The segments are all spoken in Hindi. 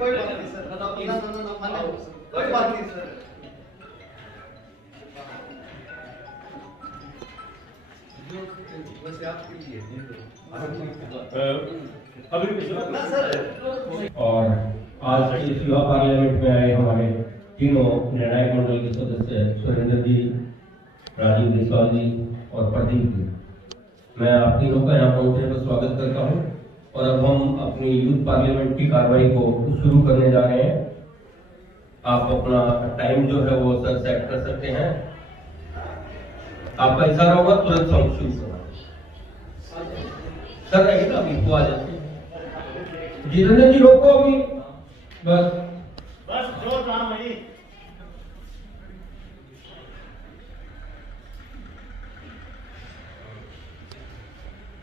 कोई बात नहीं सर, कोई बात नहीं सर। वैसे आपके लिए और आज इस युवा पार्लियामेंट में आए हमारे तीनों निर्णायक मंडल के सदस्य सुरेंद्र जी, राजीव बिस्वाल जी और प्रदीप जी, मैं आप तीनों का यहाँ पहुंचने पर स्वागत करता हूँ। और अब हम अपनी यूथ पार्लियामेंट की कार्रवाई को शुरू करने जा रहे हैं। आप अपना टाइम जो है वो सर सेट कर सकते हैं। आपका इशारा होगा तुरंत हम शुरू करना। सर रहेगा अभी तो आ जाते हैं। जितेंद्र जी रोको अभी, बस जो काम है।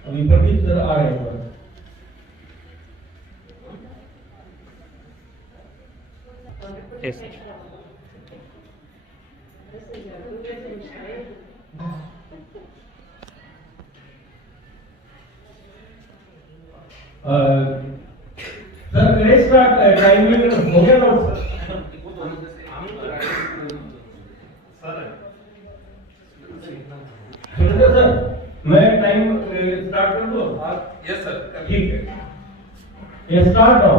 अभी प्रदीप सर आ रहे हैं। Yes. Sir let's start. Time limit हो गया ना सर? मैं टाइम स्टार्ट कर दूं? Yes, sir. ठीक है, ये स्टार्ट हो।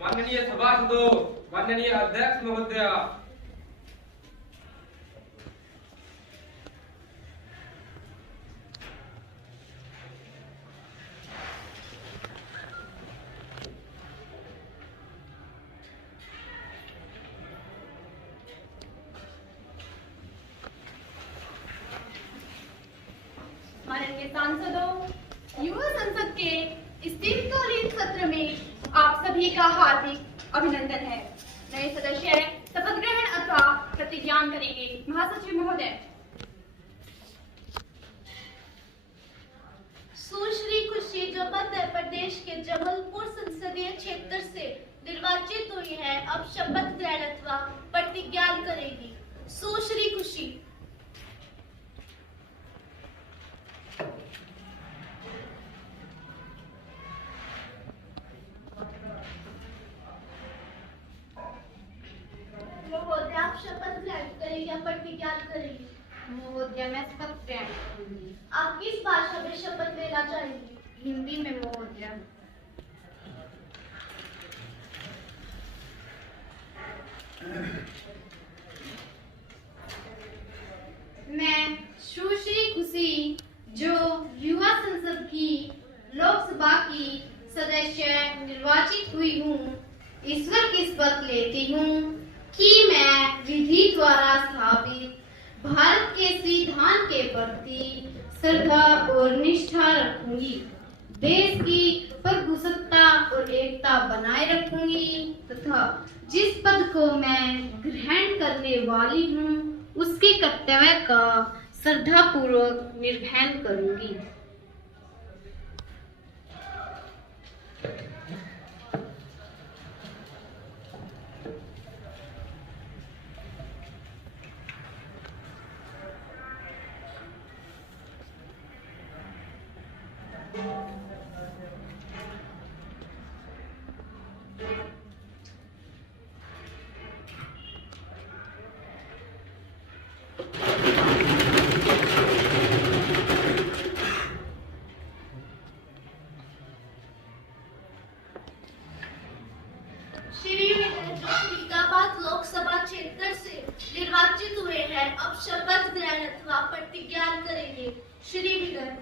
माननीय सभासदों, माननीय अध्यक्ष महोदय, माननीय सांसदों, युवा संसद के इस दीर्घकालीन सत्र में आप सभी का हार्दिक अभिनंदन है। नए सदस्य शपथ ग्रहण अथवा प्रतिज्ञान करेंगे। महासचिव महोदय। सुश्री खुशी जो मध्य प्रदेश के जबलपुर संसदीय क्षेत्र से निर्वाचित हुई है, अब शपथ ग्रहण अथवा प्रतिज्ञान करेगी। सुश्री खुशी। महोदय, आप शपथ ग्रहण करेंगे या प्रतिज्ञान करेंगे? महोदय, मैं शपथ ग्रहण करूंगी। आप किस भाषा में शपथ लेना चाहेंगे? हिंदी में महोदय। मैं सुश्री खुशी जो युवा संसद की लोकसभा की सदस्य निर्वाचित हुई हूँ, ईश्वर की शपथ लेती हूँ कि मैं विधि द्वारा स्थापित भारत के संविधान के प्रति श्रद्धा और निष्ठा रखूंगी, देश की प्रभुसत्ता और एकता बनाए रखूंगी तथा जिस पद को मैं ग्रहण करने वाली हूँ उसके कर्तव्य का श्रद्धापूर्वक निर्वहन करूंगी। श्री फरीदाबाद लोकसभा क्षेत्र से निर्वाचित हुए हैं, अब शपथ ग्रहण अथवा प्रतिज्ञान करेंगे। श्री विगन।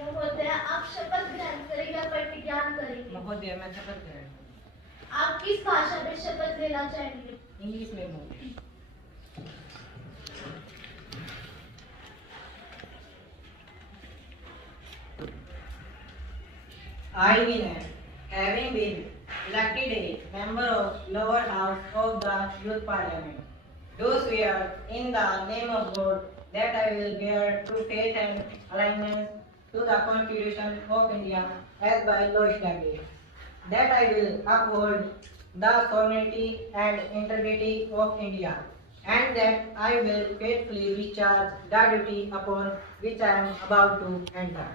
महोदय, आप शपथ ग्रहण करेंगे या प्रतिज्ञान करेंगे? महोदय, मैं शपथ ग्रहण। आप किस भाषा में शपथ लेना चाहेंगे? इंग्लिश में महोदय। I will, having been elected a member of lower house of the Youth Parliament, do swear in the name of God that I will bear true faith and allegiance to the Constitution of India as by law established, that I will uphold the sovereignty and integrity of India, and that I will faithfully discharge the duty upon which I am about to enter.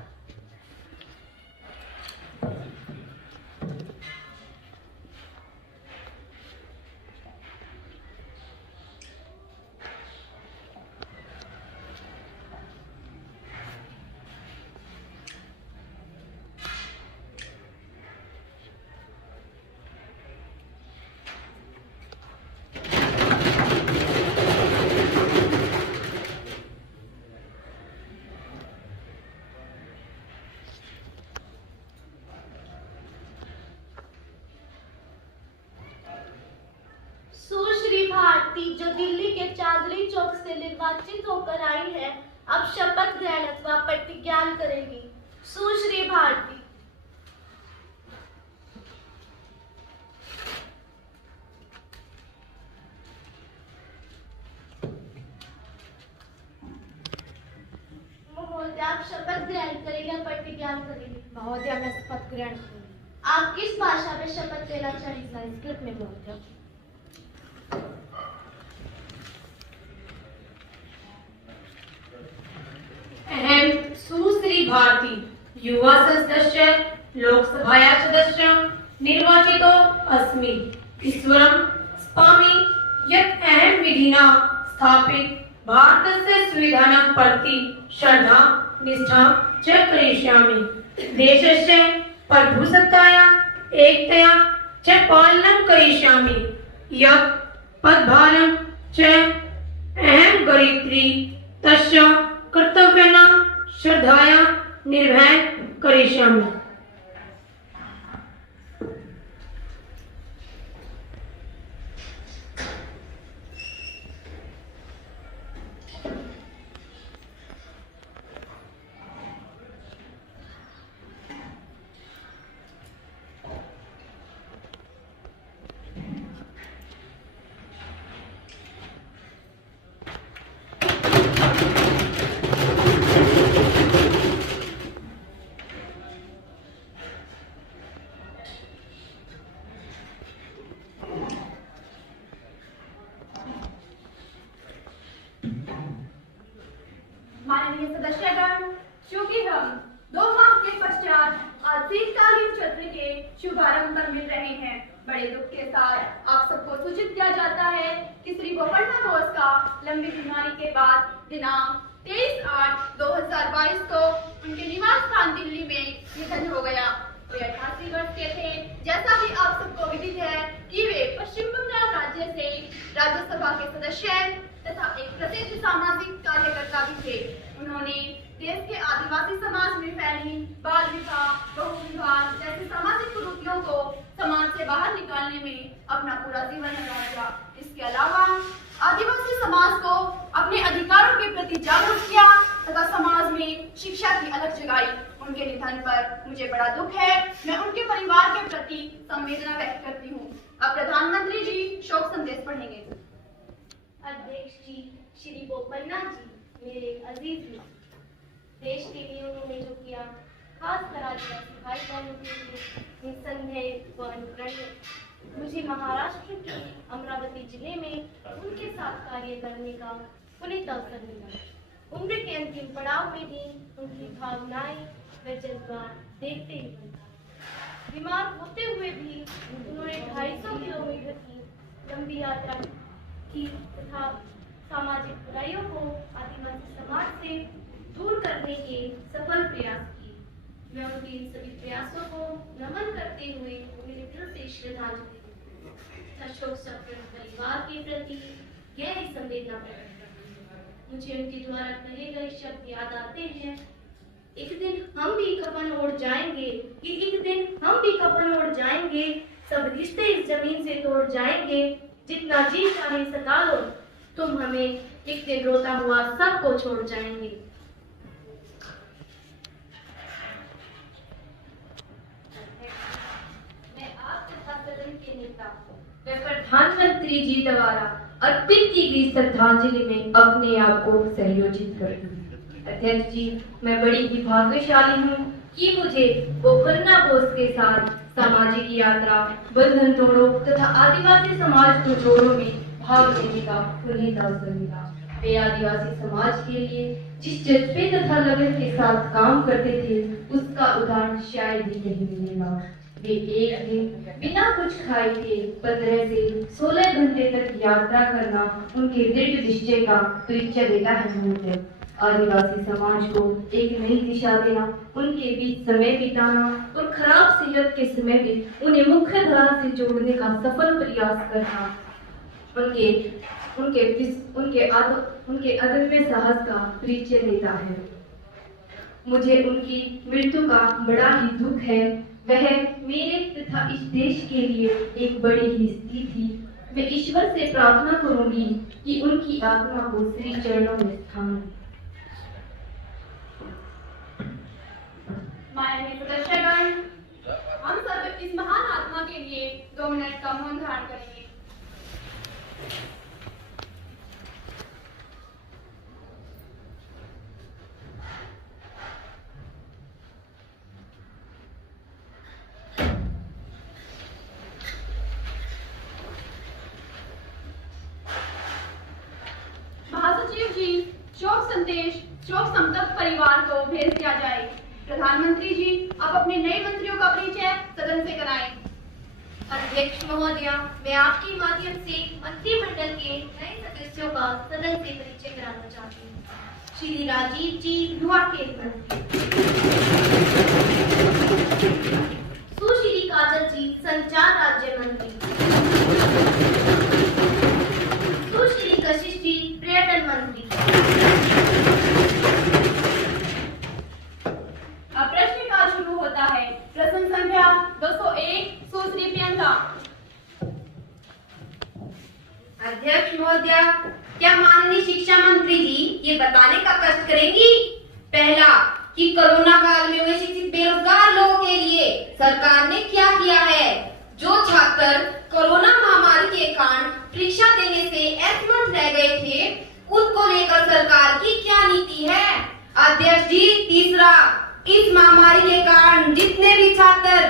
सुश्री भारती जो दिल्ली के चांदनी चौक से निर्वाचित होकर आई है, अब शपथ ग्रहण अथवा प्रतिज्ञान करेगी। सुश्री भारती। महोदय, आप शपथ ग्रहण करेंगे या प्रतिज्ञान करेंगे? महोदय, मैं शपथ ग्रहण करूंगी। आप किस भाषा में शपथ लेना चाहेंगे? संस्कृत में महोदय। अहम सुश्री भारती युवा सदस्य लोकसभाया सदस्य निर्वाचितो अस्मि ईश्वरं स्पामि यत् अहं विधिना स्थापित भारतस्य संविधानं प्रति श्रद्धा निष्ठा च करिष्यामि। देशस्य प्रभुसत्ताया एकतया च पालनं करिष्यामि। यत् पदभारं च अहं ग्रहीत्री तस्य कर्तव्यानां श्रद्धया निर्वहनं करिष्यामि। माननीय सदस्यगण, चूंकि हम 2 माह के पश्चात आज शीतकालीन सत्र के शुभारंभ पर मिल रहे हैं, बड़े दुख के साथ आप सबको सूचित किया जाता है कि श्री गोपन्ना बोस का लंबी बीमारी के बाद दिनांक 23/8/2022 को उनके निवास स्थान दिल्ली में निधन हो गया। वे 88 वर्ष के थे। जैसा कि आप सबको विदित है कि वे पश्चिम बंगाल राज्य से राज्यसभा के सदस्य तथा एक प्रसिद्ध सामाजिक कार्यकर्ता भी थे। उन्होंने देश के आदिवासी समाज में फैली बाल विवाह, बहु विवाह जैसी सामाजिक कुरीतियों को समाज से बाहर निकालने में अपना पूरा जीवन लगा दिया। इसके अलावा आदिवासी समाज को अपने अधिकारों के प्रति जागरूक किया तथा समाज में शिक्षा की अलख जगाई। उनके निधन पर मुझे बड़ा दुख है। मैं उनके परिवार के प्रति संवेदना व्यक्त करती हूँ। अब प्रधानमंत्री जी शोक संदेश पढ़ेंगे। अध्यक्ष जी, श्री बोपन्ना जी मेरे अजीज मित्र, देश के लिए उन्होंने जो किया, खासकर आदिवासी भाई बहनों के लिए निस्संदेह व अनुकरणीय। मुझे महाराष्ट्र के अमरावती जिले में उनके साथ कार्य करने का पुनीत अवसर मिला। उम्र के अंतिम पड़ाव में भी उनकी भावनाएं व जज्बात देखते ही बनता। बीमार होते हुए भी उन्होंने 250 किलोमीटर की लंबी यात्रा की तथा सामाजिक बुराइयों को आदिवासी समाज से दूर करने के सफल प्रयास किए। मैं उनके इन सभी प्रयासों को नमन करते हुए मेरे दिल से श्रद्धांजलि तथा शोक संतप्त परिवार के प्रति गहरी संवेदना प्रकट करती हूँ। मुझे उनके द्वारा कहे गए शब्द याद आते हैं, एक दिन हम भी कफन ओढ़ जाएंगे, एक दिन हम भी कफन ओढ़ जाएंगे, सब रिश्ते इस जमीन से तोड़ जाएंगे, जितना जी चाहे सता लो, तुम हमें एक दिन रोता हुआ सबको छोड़ जाएंगे। मैं आप तथा सदन के नेता व प्रधानमंत्री जी द्वारा अर्पित की गई श्रद्धांजलि में अपने आप को संयोजित करती हूँ। अध्यक्ष जी, मैं बड़ी ही भाग्यशाली हूँ कि मुझे बोपन्ना बोस के साथ सामाजिक यात्रा बंधन तोड़ो तथा आदिवासी समाज को जोड़ो में भाग लेने का पुनीत अवसर मिला। वे आदिवासी समाज के लिए जिस जज्बे तथा लगन के साथ काम करते थे उसका उदाहरण शायद ही कहीं मिलेगा। वे एक दिन बिना कुछ खाए के 15 से 16 घंटे तक यात्रा करना उनके दृढ़ निश्चय का परिचय देता है। आदिवासी समाज को एक नई दिशा देना, उनके बीच समय बिताना और खराब सेहत के समय भी उन्हें मुख्य धारा से जोड़ने का सफल प्रयास करना उनके अदम्य साहस का परिचय देता है। मुझे उनकी मृत्यु का बड़ा ही दुख है। वह मेरे तथा इस देश के लिए एक बड़ी ही स्थिति थी। मैं ईश्वर से प्रार्थना करूंगी कि उनकी आत्मा को श्री चरणों में स्थान दे। माननीय सदस्यगण, हम सब इस महान आत्मा के लिए 2 मिनट का मौन धारण करेंगे। महासचिव जी, शोक संदेश शोक संतप्त परिवार को भेज दिया जाए। प्रधानमंत्री जी, आप अपने नए मंत्रियों का परिचय सदन से कराएं। अध्यक्ष महोदया, मैं आपके माध्यम से मंत्रिमंडल के नए सदस्यों का सदन से परिचय कराना चाहती हूँ। श्री राजीव जी, युवा खेल मंत्री। सुश्री काजल जी, संचार राज्य मंत्री। सुश्री कशिश जी, पर्यटन मंत्री। अब प्रश्नकाल शुरू होता है। प्रश्न संख्या 201, सुश्री प्रियंका। अध्यक्ष महोदया, क्या माननीय शिक्षा मंत्री जी ये बताने का कष्ट करेंगी, पहला कि कोरोना काल में हुए शिक्षित बेरोजगार लोगों के लिए सरकार ने क्या किया है, जो छात्र कोरोना महामारी के कारण परीक्षा देने से असमर्थ रह गए थे उनको लेकर सरकार की क्या नीति है। अध्यक्ष जी, तीसरा, इस महामारी के कारण जितने भी छात्र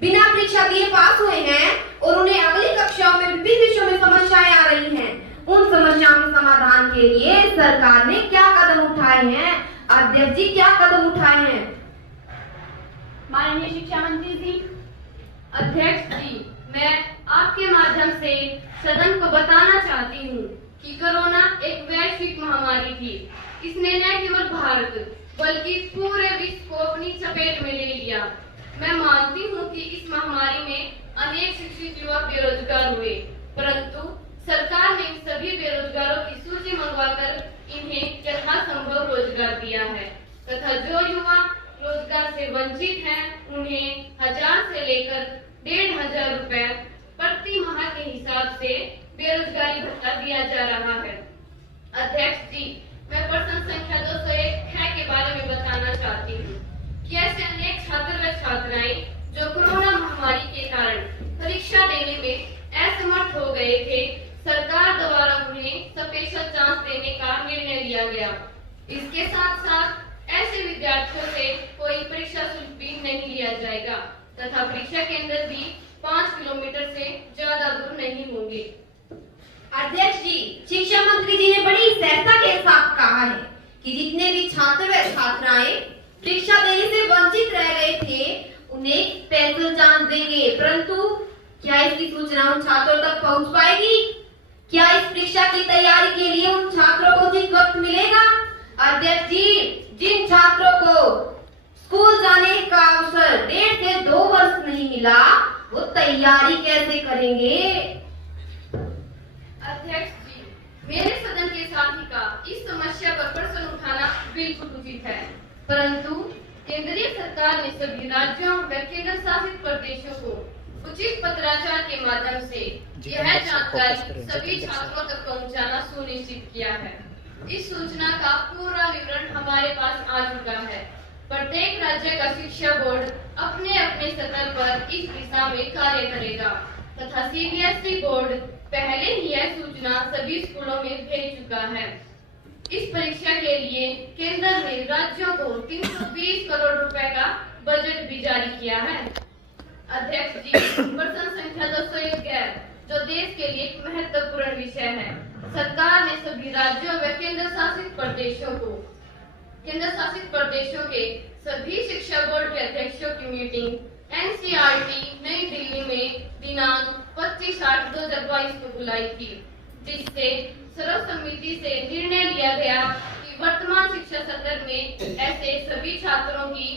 बिना परीक्षा दिए पास हुए हैं और उन्हें अगली कक्षाओं में विभिन्न विषयों में समस्याएं आ रही हैं, उन समस्याओं के समाधान के लिए सरकार ने क्या कदम उठाए हैं। अध्यक्ष जी, क्या कदम उठाए हैं। माननीय शिक्षा मंत्री जी। अध्यक्ष जी, मैं आपके माध्यम से सदन को बताना चाहती हूँ कि कोरोना एक वैश्विक महामारी थी। इसने न केवल भारत बल्कि पूरे विश्व को अपनी चपेट में ले लिया। मैं मानती हूँ कि इस महामारी में अनेक शिक्षित युवा बेरोजगार हुए, परंतु सरकार ने इन सभी बेरोजगारों की सूची मंगवाकर इन्हें यथासंभव रोजगार दिया है तथा जो युवा रोजगार से वंचित हैं, उन्हें 1000 से लेकर 1500 रुपए प्रति माह के हिसाब से बेरोजगारी भत्ता दिया जा रहा है। अध्यक्ष जी, मैं प्रश्न संख्या 201 के बारे में बताना चाहती हूँ कि ऐसे अनेक छात्र व छात्राएं जो कोरोना महामारी के कारण परीक्षा देने में असमर्थ हो गए थे, सरकार द्वारा उन्हें स्पेशल चांस देने का निर्णय लिया गया। इसके साथ साथ ऐसे विद्यार्थियों से कोई परीक्षा शुल्क भी नहीं लिया जाएगा तथा परीक्षा केंद्र भी 5 किलोमीटर से ज्यादा दूर नहीं होंगे। अध्यक्ष जी, शिक्षा मंत्री जी ने बड़ी सहजता के साथ कहा है कि जितने भी छात्र व छात्राएं परीक्षा देने से वंचित रह गए थे उन्हें स्पेशल चांस देंगे, परंतु क्या इसकी सूचना उन छात्रों तक पहुंच पाएगी? क्या इस परीक्षा की तैयारी के लिए उन छात्रों को उचित वक्त मिलेगा? अध्यक्ष जी, जिन छात्रों को स्कूल जाने का अवसर 1.5 से 2 वर्ष नहीं मिला, वो तैयारी कैसे करेंगे? अध्यक्ष जी, मेरे सदन के साथी का इस समस्या पर प्रश्न उठाना बिल्कुल उचित है, परंतु केंद्रीय सरकार ने सभी राज्यों व केंद्र शासित प्रदेशों को उचित पत्राचार के माध्यम से यह जानकारी सभी छात्रों तक पहुंचाना सुनिश्चित किया है। इस सूचना का पूरा विवरण हमारे पास आ चुका है। प्रत्येक राज्य का शिक्षा बोर्ड अपने अपने स्तर पर इस दिशा में कार्य करेगा तथा CBSE बोर्ड पहले ही यह सूचना सभी स्कूलों में भेज चुका है। इस परीक्षा के लिए केंद्र ने राज्यों को 320 करोड़ रुपए का बजट भी जारी किया है। अध्यक्ष जी, प्रश्न संख्या 211 जो देश के लिए एक महत्वपूर्ण विषय है। सरकार ने सभी राज्यों व केंद्र शासित प्रदेशों के सभी शिक्षा बोर्ड के अध्यक्षों की मीटिंग एनसीईआरटी नई दिल्ली में दिनांक 25/8/2022 को बुलाई थी, जिससे सर्वसम्मति से निर्णय लिया गया कि वर्तमान शिक्षा सत्र में ऐसे सभी छात्रों की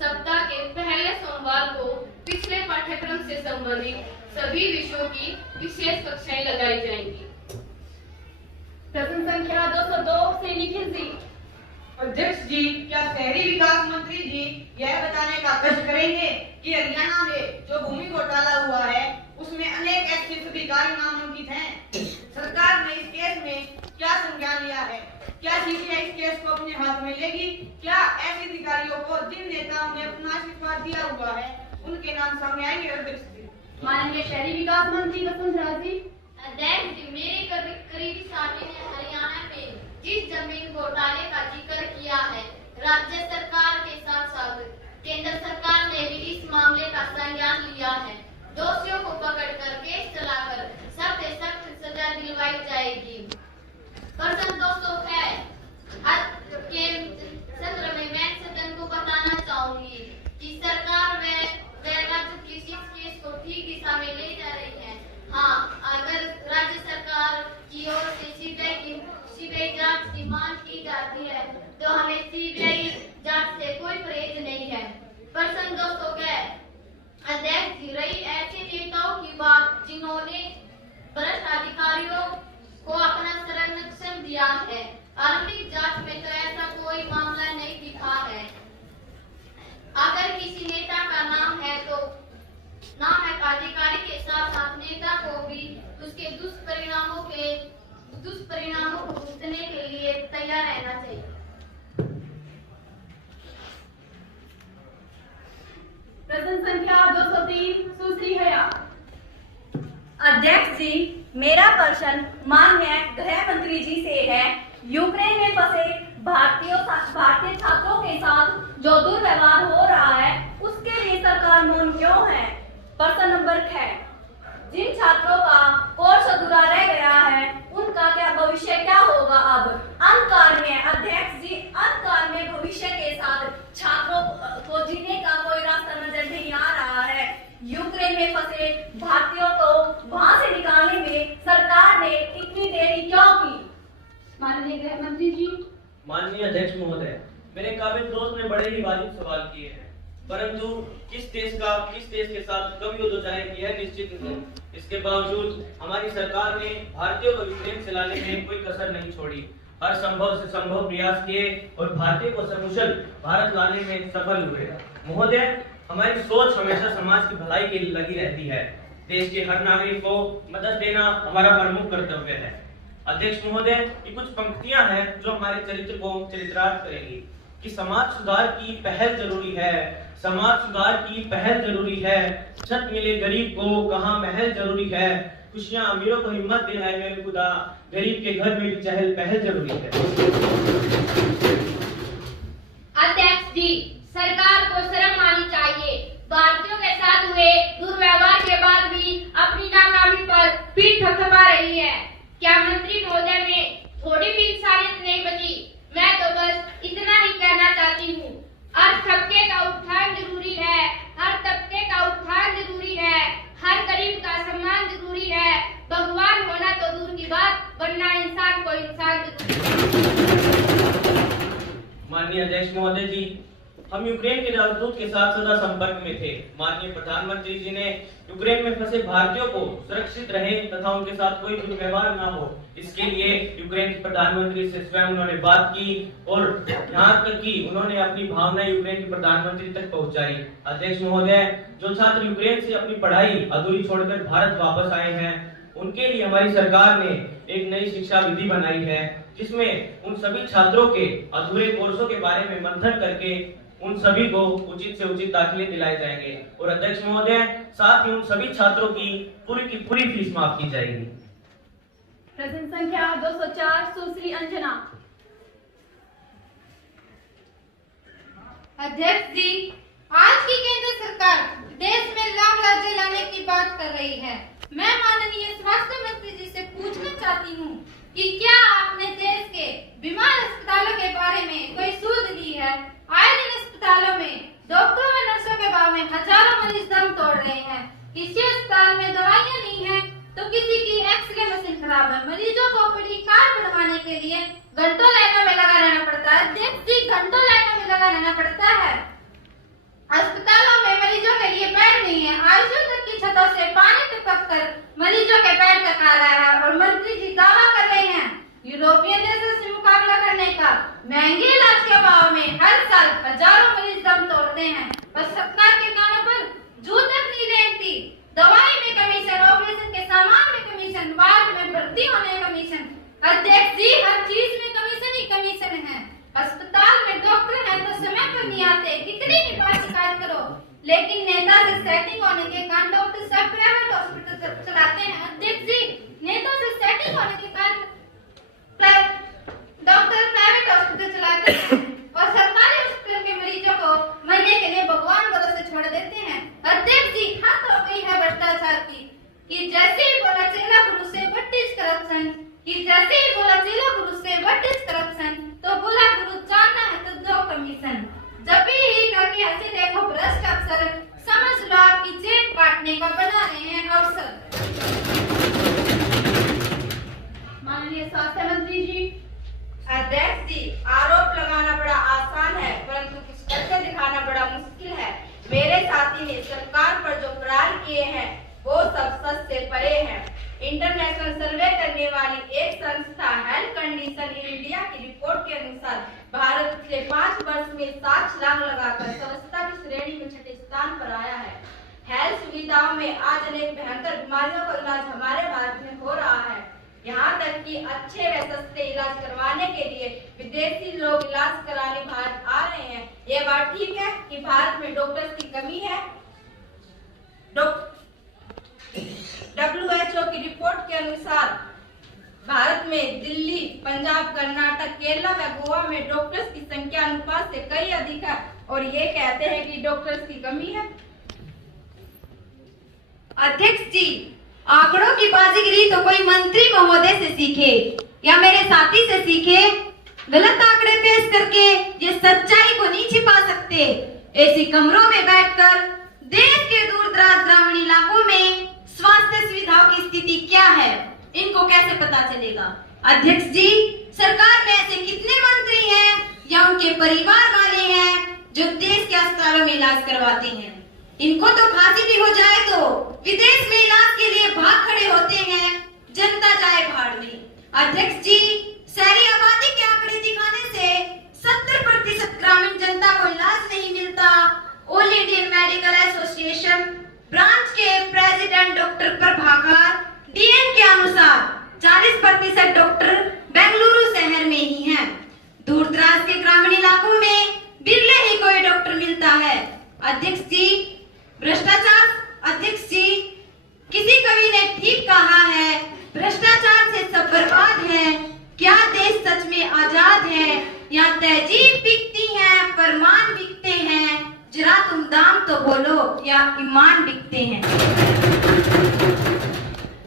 सप्ताह के पहले सोमवार को पिछले पाठ्यक्रम से संबंधित सभी विषयों की विशेष कक्षाएं लगाई जाएंगी। प्रश्न संख्या 202 से निखिल जी। अध्यक्ष जी, क्या शहरी विकास मंत्री जी यह बताने का कष्ट करेंगे कि हरियाणा में जो भूमि घोटाला हुआ है उसमें अनेक ऐसे अधिकारी नामांकित हैं। सरकार ने इस केस में क्या संज्ञान लिया है? क्या सीबीआई इस केस को अपने हाथ में लेगी? क्या ऐसे अधिकारियों को जिन नेताओं ने अपना आशीर्वाद दिया हुआ है उनके नाम सामने आएंगे? अध्यक्ष जी। माननीय शहरी विकास मंत्री वसुंधरा जी। अध्यक्ष जी, मेरे करीबी साथी ने हरियाणा में जिस जमीन घोटाले का जिक्र किया है, राज्य सरकार के साथ साथ केंद्र सरकार ने भी इस मामले का संज्ञान लिया है। दोषियों को पकड़कर केस चलाकर सख्त से सख्त सजा दिलवाई जाएगी। प्रश्न 200 है के सत्र में मैं सदन को बताना चाहूंगी कि सरकार व राज्य किसी केस को ठीक दिशा में ले जा रही है। हाँ, अगर राज्य सरकार की ओर से सीबीआई जांच की मांग की जाती है तो हमें सीबीआई जांच से कोई परहेज नहीं है। प्रश्न 211 अध्यक्ष जी, रही ऐसे नेताओं की बात जिन्होंने भ्रष्ट अधिकारियों को अपना संरक्षण दिया है। आरंभिक जांच में तो ऐसा कोई मामला नहीं दिखा है। अगर किसी नेता का नाम है तो नाम है अधिकारी के साथ साथ नेता को भी उसके दुष्परिणामों को भुगतने के लिए तैयार रहना चाहिए। प्रश्न संख्या 203 सुश्री हया। अध्यक्ष जी, मेरा प्रश्न माननीय गृह मंत्री जी से है। यूक्रेन में फंसे भारतीय छात्रों के साथ जो दुर्व्यवहार हो रहा है उसके लिए सरकार मौन क्यों है? प्रश्न नंबर 6, जिन छात्रों का कोर्स अधूरा रह गया है उनका क्या भविष्य क्या होगा? अब अंतकाल में अध्यक्ष जी, अंतकाल में भविष्य के साथ छात्रों को जीने का कोई रास्ता नजर नहीं आ रहा है। यूक्रेन में फंसे भारतीयों को वहां से निकालने में सरकार ने इतनी देरी क्यों की? माननीय गृह मंत्री जी। माननीय अध्यक्ष महोदय, मेरे काबिल दोस्त ने बड़े ही वाजिब सवाल किए हैं, परंतु किस देश के साथ कब युद्ध हो जाएगी यह निश्चित नहीं। इसके बावजूद हमारी सरकार ने भारतीयों को यूक्रेन से लाने में कोई कसर नहीं छोड़ी। हर संभव से संभव प्रयास किए और भारतीय को सकुशल भारत लाने में सफल हुए। महोदय, हमारी सोच हमेशा समाज की भलाई के लिए लगी रहती है। देश के हर नागरिक को मदद देना हमारा प्रमुख कर्तव्य है। अध्यक्ष महोदय, ये कुछ पंक्तियां हैं जो हमारे चरित्र को चरितार्थ करेंगी कि समाज सुधार की पहल जरूरी है, समाज सुधार की पहल जरूरी है। छत मिले गरीब को कहाँ महल जरूरी है। खुशियां अमीरों को हिम्मत दे है मेरे खुदा, गरीब के घर में भी चहल पहल जरूरी है। अध्यक्ष जी, सरकार को शर्म आनी चाहिए। भारतीयों के साथ हुए दुर्व्यवहार के बाद भी अपनी नाकामी पर पीठ थपथपा रही है। क्या मंत्री महोदय में थोड़ी भी इंसानियत नहीं बची? मैं तो बस इतना ही कहना चाहती हूँ, हर तबके का उत्थान जरूरी है, हर तबके का उत्थान जरूरी है, हर गरीब का सम्मान जरूरी है। भगवान होना तो दूर की बात, बनना इंसान को इंसान जरूरी। माननीय अध्यक्ष महोदय जी, हम यूक्रेन के राजदूत के साथ सदा संपर्क में थे। माननीय प्रधानमंत्री जी ने यूक्रेन में फंसे भारतीयों को सुरक्षित रहे तथा उनके साथ कोई दुर्व्यवहार ना हो, इसके लिए यूक्रेन के प्रधानमंत्री से स्वयं उन्होंने बात की और यहाँ तक कि उन्होंने अपनी भावना यूक्रेन के प्रधानमंत्री तक पहुँचाई। अध्यक्ष महोदय, जो छात्र यूक्रेन से अपनी पढ़ाई अधूरी छोड़कर भारत वापस आए हैं उनके लिए हमारी सरकार ने एक नई शिक्षा विधि बनाई है, जिसमें उन सभी छात्रों के अधूरे कोर्सों के बारे में मंथन करके उन सभी को उचित से उचित दाखिले दिलाए जाएंगे। और अध्यक्ष महोदय, साथ ही उन सभी छात्रों की पूरी फीस माफ की जाएगी। प्रश्न संख्या 204 सुश्री अंजना। अध्यक्ष जी, आज की केंद्र सरकार देश में राम राज्य लाने की बात कर रही है। मैं माननीय स्वास्थ्य मंत्री जी से पूछना चाहती हूँ कि क्या आपने देश के बीमार अस्पतालों के बारे में कोई सूद ली है? आए दिन अस्पतालों में डॉक्टरों और नर्सों के बारे में हजारों मरीज दम तोड़ रहे हैं। किसी अस्पताल में दवाइयाँ नहीं है तो किसी की एक्सरे मशीन खराब है। मरीजों को ओपीडी कार्ड बनवाने के लिए घंटों लाइनों में लगा रहना पड़ता है। अध्यक्ष जी, घंटों लाइनों में लगा रहना पड़ता है। अस्पतालों में मरीजों के लिए बेड नहीं है। आईसीयू तक की छतों से पानी टपक कर मरीजों के पेट तक आ रहा है और मंत्री जी दावा कर रहे हैं यूरोपियन देशों से मुकाबला करने का। महंगे इलाज के अभाव में हर साल हजारों मरीज दम तोड़ते हैं और सरकार के कानों पर जू तक नहीं रेंगती। दवाई में कमीशन, ऑपरेशन के सामान में कमीशन, वार्ड में भर्ती होने में कमीशन। अध्यक्ष जी, हर चीज में कमीशन ही कमीशन है। अस्पताल में डॉक्टर हैं तो समय पर नहीं आते, कितनी भी बार शिकायत करो, लेकिन नेता से सेटिंग होने के कारण डॉक्टर सब प्राइवेट हॉस्पिटल चलाते हैं। अध्यक्ष जी, नेता से सेटिंग होने के कारण डॉक्टर प्राइवेट हॉस्पिटल चलाते हैं और सरकारी हॉस्पिटल के मरीजों को मरने के लिए भगवान भरोसे छोड़ देते हैं। अध्यक्ष जी, हद हो गई है भ्रष्टाचार की कि जैसे ही बोला चेला गुरु से व्हाट इज करप्शन, कि जैसे ही बोला चेला गुरु से व्हाट इज करप्शन, तो बोला गुरु जानना है तो दो कमीशन। जब भी करके ऐसे देखो भ्रष्ट अफसर, समझ लो आपकी जेब काटने का बना रहे हैं अवसर। माननीय स्वास्थ्य मंत्री जी। अध्यक्ष जी, आरोप लगाना बड़ा आसान है परंतु कुछ करके दिखाना बड़ा मुश्किल है। मेरे साथी ने सरकार पर जो प्रहार किए हैं वो सब सच से परे हैं। इंटरनेशनल सर्वे करने वाली एक संस्था हेल्थ कंडीशन इन इंडिया की रिपोर्ट के अनुसार भारत पिछले 5 वर्ष में 7 छलांग लगाकर स्वच्छता की श्रेणी में 6ठे स्थान पर आया है। हेल्थ सुविधाओं में आज अनेक भयंकर बीमारियों का इलाज हमारे भारत में हो रहा है। यहाँ तक कि अच्छे व सस्ते इलाज करवाने के लिए विदेशी लोग इलाज कराने भारत आ रहे हैं। ये बात ठीक है कि भारत में डॉक्टर्स की कमी है? WHO की रिपोर्ट के अनुसार भारत में दिल्ली, पंजाब, कर्नाटक, केरला व गोवा में डॉक्टर्स की संख्या अनुपात से कई अधिक है और ये कहते हैं कि डॉक्टर्स की कमी है। अध्यक्ष जी, आंकड़ों की बाजीगरी तो कोई मंत्री महोदय से सीखे या मेरे साथी से सीखे। गलत आंकड़े पेश करके ये सच्चाई को नहीं छिपा सकते। ऐसी कमरों में बैठकर देश के दूर दराज ग्रामीण इलाकों में स्वास्थ्य सुविधाओं की स्थिति क्या है, इनको कैसे पता चलेगा? अध्यक्ष जी, सरकार में ऐसे कितने मंत्री हैं या उनके परिवार वाले हैं जो देश के अस्पतालों में इलाज करवाते हैं? इनको तो खांसी भी हो जाए तो विदेश में इलाज के लिए भाग खड़े होते हैं, जनता जाए भाड़ में। अध्यक्ष जी, शहरी आबादी के आंकड़े दिखाने से 70% ग्रामीण जनता को इलाज नहीं मिलता। All Indian medical association branch के प्रेसिडेंट डॉक्टर प्रभाकर डीएन के अनुसार 40% डॉक्टर बेंगलुरु शहर में ही हैं। दूर दराज के ग्रामीण इलाकों में बिरले ही कोई डॉक्टर मिलता है। अध्यक्ष जी, भ्रष्टाचार, अध्यक्ष जी, किसी कवि ने ठीक कहा है, भ्रष्टाचार से सब बर्बाद है। क्या देश सच में आजाद है या तहजीब बिकती है, फरमान बिकते हैं? जरा तुम दाम तो बोलो या ईमान बिकते हैं?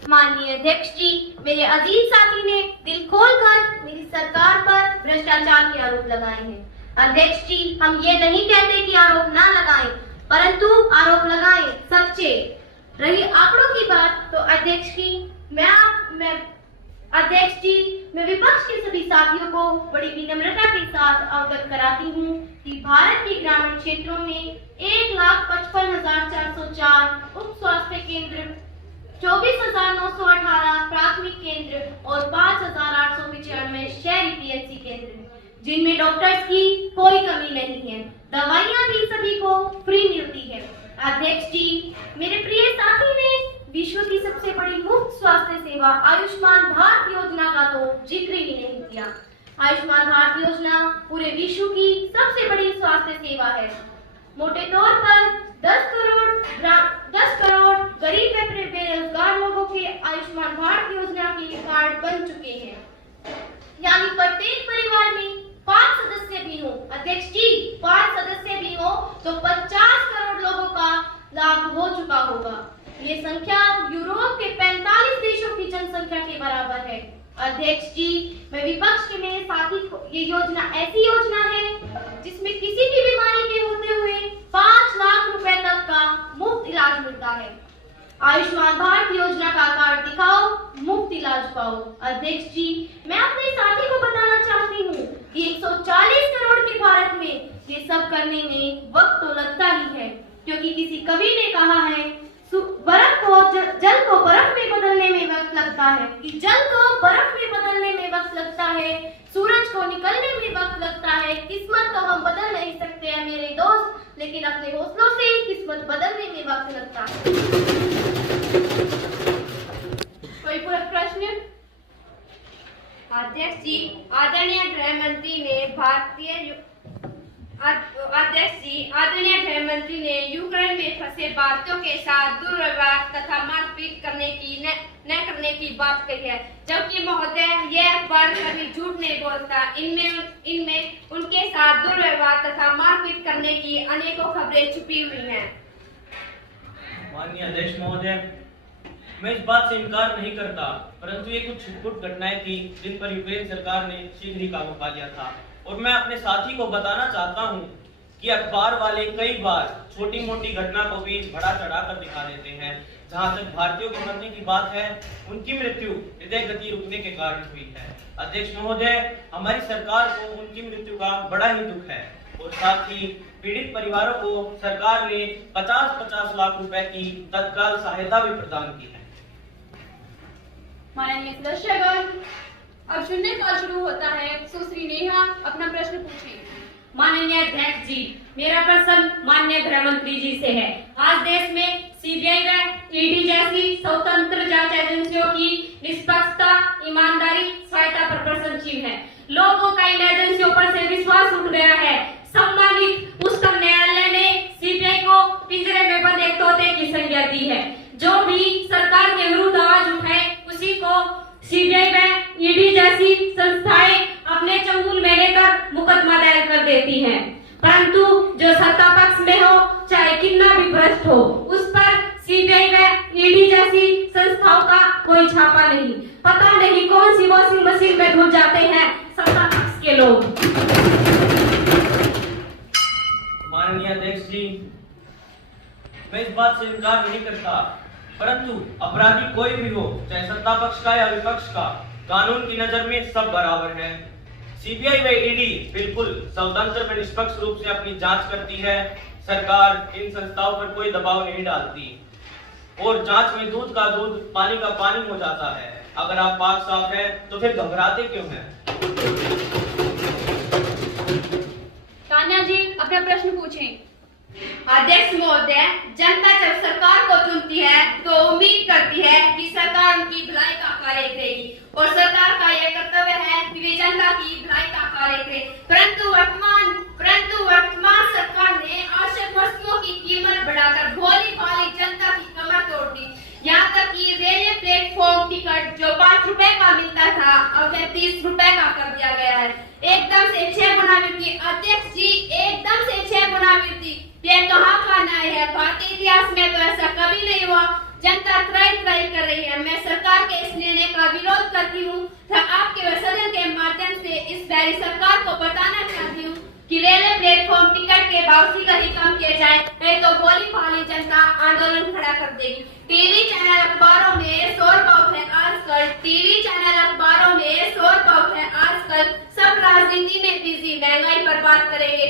माननीय अध्यक्ष जी, मेरे अजीज साथी ने दिल खोलकर मेरी सरकार पर भ्रष्टाचार के आरोप लगाए हैं। अध्यक्ष जी, हम ये नहीं कहते कि आरोप ना लगाएं, परंतु आरोप लगाएं सच्चे। रही आंकड़ों की बात तो अध्यक्ष जी, मैं विपक्ष के सभी साथियों को बड़ी विनम्रता के साथ अवगत कराती हूँ कि भारत के ग्रामीण क्षेत्रों में 1,55,404 उप स्वास्थ्य केंद्र, 24,918 प्राथमिक केंद्र और 5,895 शहरी पीएचसी केंद्र, जिनमें डॉक्टर्स की कोई कमी नहीं है। दवाइयाँ भी सभी को फ्री मिलती है। अध्यक्ष जी, मेरे प्रिय साथी ने विश्व की सबसे बड़ी मुफ्त स्वास्थ्य सेवा आयुष्मान भारत योजना का तो जिक्र ही नहीं किया। आयुष्मान भारत योजना पूरे विश्व की सबसे बड़ी स्वास्थ्य सेवा है। मोटे तौर पर 10 करोड़ गरीब व बेरोजगार लोगों के आयुष्मान भारत योजना के कार्ड बन चुके हैं। यानी प्रत्येक परिवार में 5 सदस्य भी हो, अध्यक्ष जी 5 सदस्य भी हो तो 50 करोड़ लोगों का लाभ हो चुका होगा। ये संख्या यूरोप के 45 देशों की जनसंख्या के बराबर है। अध्यक्ष जी, मैं विपक्ष के मेरे साथी को ये योजना ऐसी योजना है जिसमें किसी भी बीमारी के होते हुए 5 लाख रुपए तक का मुफ्त इलाज मिलता है। आयुष्मान भारत योजना का कार्ड दिखाओ, मुफ्त इलाज पाओ। अध्यक्ष जी, मैं अपने साथी को बताना चाहती हूँ कि 140 करोड़ के भारत में ये सब करने में वक्त तो लगता ही है, क्योंकि किसी कवि ने कहा है जल को बर्फ में बदलने में वक्त लगता है, कि जल को बर्फ में बदलने में वक्त लगता है, सूरज को निकलने में वक्त लगता है। किस्मत तो हम बदल नहीं सकते हैं मेरे दोस्त, लेकिन अपने हौसलों से किस्मत बदलने में वक्त लगता है। कोई प्रश्न? अध्यक्ष जी, आदरणीय गृह मंत्री ने यूक्रेन में फंसे भारतीयों के साथ दुर्व्यवहार तथा मारपीट न करने की बात कही है, जबकि महोदय यह अखबार कभी झूठ नहीं बोलता। इनमें उनके साथ दुर्व्यवहार तथा मारपीट करने की अनेकों खबरें छुपी हुई हैं। माननीय अध्यक्ष महोदय, मैं इस बात से इनकार नहीं करता, परंतु ये कुछ छुटपुट घटनाएं थी जिन पर यूक्रेन सरकार ने शीघ्र ही काबू पा लिया था। और मैं अपने साथी को बताना चाहता हूं कि अखबार वाले कई बार छोटी मोटी घटना को भी बड़ा चढ़ाकर दिखा देते हैं। जहां तक भारतीयों के मरने की बात है, उनकी मृत्यु हृदय गति रुकने के कारण हुई है। अध्यक्ष महोदय, हमारी सरकार को उनकी मृत्यु का बड़ा ही दुख है और साथ ही पीड़ित परिवारों को सरकार ने 50-50 लाख रुपए की तत्काल सहायता भी प्रदान की है। माननीय सदस्यगण, अब शून्यकाल शुरू होता है। सुश्री नेहा अपना प्रश्न पूछें। माननीय अध्यक्ष जी, मेरा प्रश्न माननीय गृह मंत्री जी से है। आज देश में सीबीआई व ईडी जैसी स्वतंत्र जांच एजेंसियों की निष्पक्षता, ईमानदारी, स्वायत्ता पर प्रशंसनीय है। लोगों का इन एजेंसियों पर से विश्वास उठ गया है। सम्मानित उच्चतम न्यायालय ने सीबीआई को पिंजरे में बंद एक तोते की संज्ञा दी है। जो भी सरकार के विरुद्ध आवाज उठाए उसी को सीबीआई व ईडी जैसी संस्थाएं अपने चंगुल में लेकर मुकदमा दायर कर देती हैं, परंतु जो सत्ता पक्ष में हो, चाहे कितना भी भ्रष्ट हो, उस पर सीबीआई व ईडी जैसी संस्थाओं का कोई छापा नहीं। पता नहीं कौन सी वॉशिंग मशीन में घुस जाते हैं सत्ता पक्ष के लोग। माननीय अध्यक्ष जी, मैं इस बात से इनकार नहीं करता, परंतु अपराधी कोई भी हो, चाहे सत्ता पक्ष का या विपक्ष का, कानून की नजर में सब बराबर है। सीबीआई व ईडी बिल्कुल स्वतंत्र व निष्पक्ष रूप से अपनी जांच करती है। सरकार इन संस्थाओं पर कोई दबाव नहीं डालती और जांच में दूध का दूध, पानी का पानी हो जाता है। अगर आप पाक साफ है तो फिर घबराते क्यों हैं? तान्या जी अपना प्रश्न पूछें। अध्यक्ष महोदय, जनता जब सरकार को चुनती है तो उम्मीद करती है कि सरकार उनकी भलाई का कार्य करेगी और सरकार का यह कर्तव्य है कि वे जनता की भलाई का कार्य करे। परंतु वर्तमान सरकार ने आवश्यक वस्तुओं की कीमत बढ़ाकर भोली भाली जनता की कमर तोड़ दी। यहाँ तक कि रेलवे प्लेटफॉर्म टिकट जो 5 रुपए का मिलता था, अब 30 रुपए का कर दिया गया है। एकदम से 6 गुना वृद्धि। अध्यक्ष जी, एकदम से 6 गुना वृद्धि, ये कहाँ का न्याय है? भारतीय इतिहास में तो ऐसा कभी नहीं हुआ। जनता त्राही कर रही है। मैं सरकार के इस निर्णय का विरोध करती हूँ तथा आपके सदन के माध्यम से इस बारी सरकार को बताना चाहती हूँ कि रेलवे प्लेटफॉर्म टिकट के भाव शीघ्र ही कम किए जाए, नहीं तो भोली भाली जनता आंदोलन खड़ा कर देगी। टीवी चैनल अखबारों में शोर पाव है आजकल, टीवी चैनल अखबारों में शोर पाव है आजकल। सब राजनीति में बिजी, महंगाई पर बात करेंगे।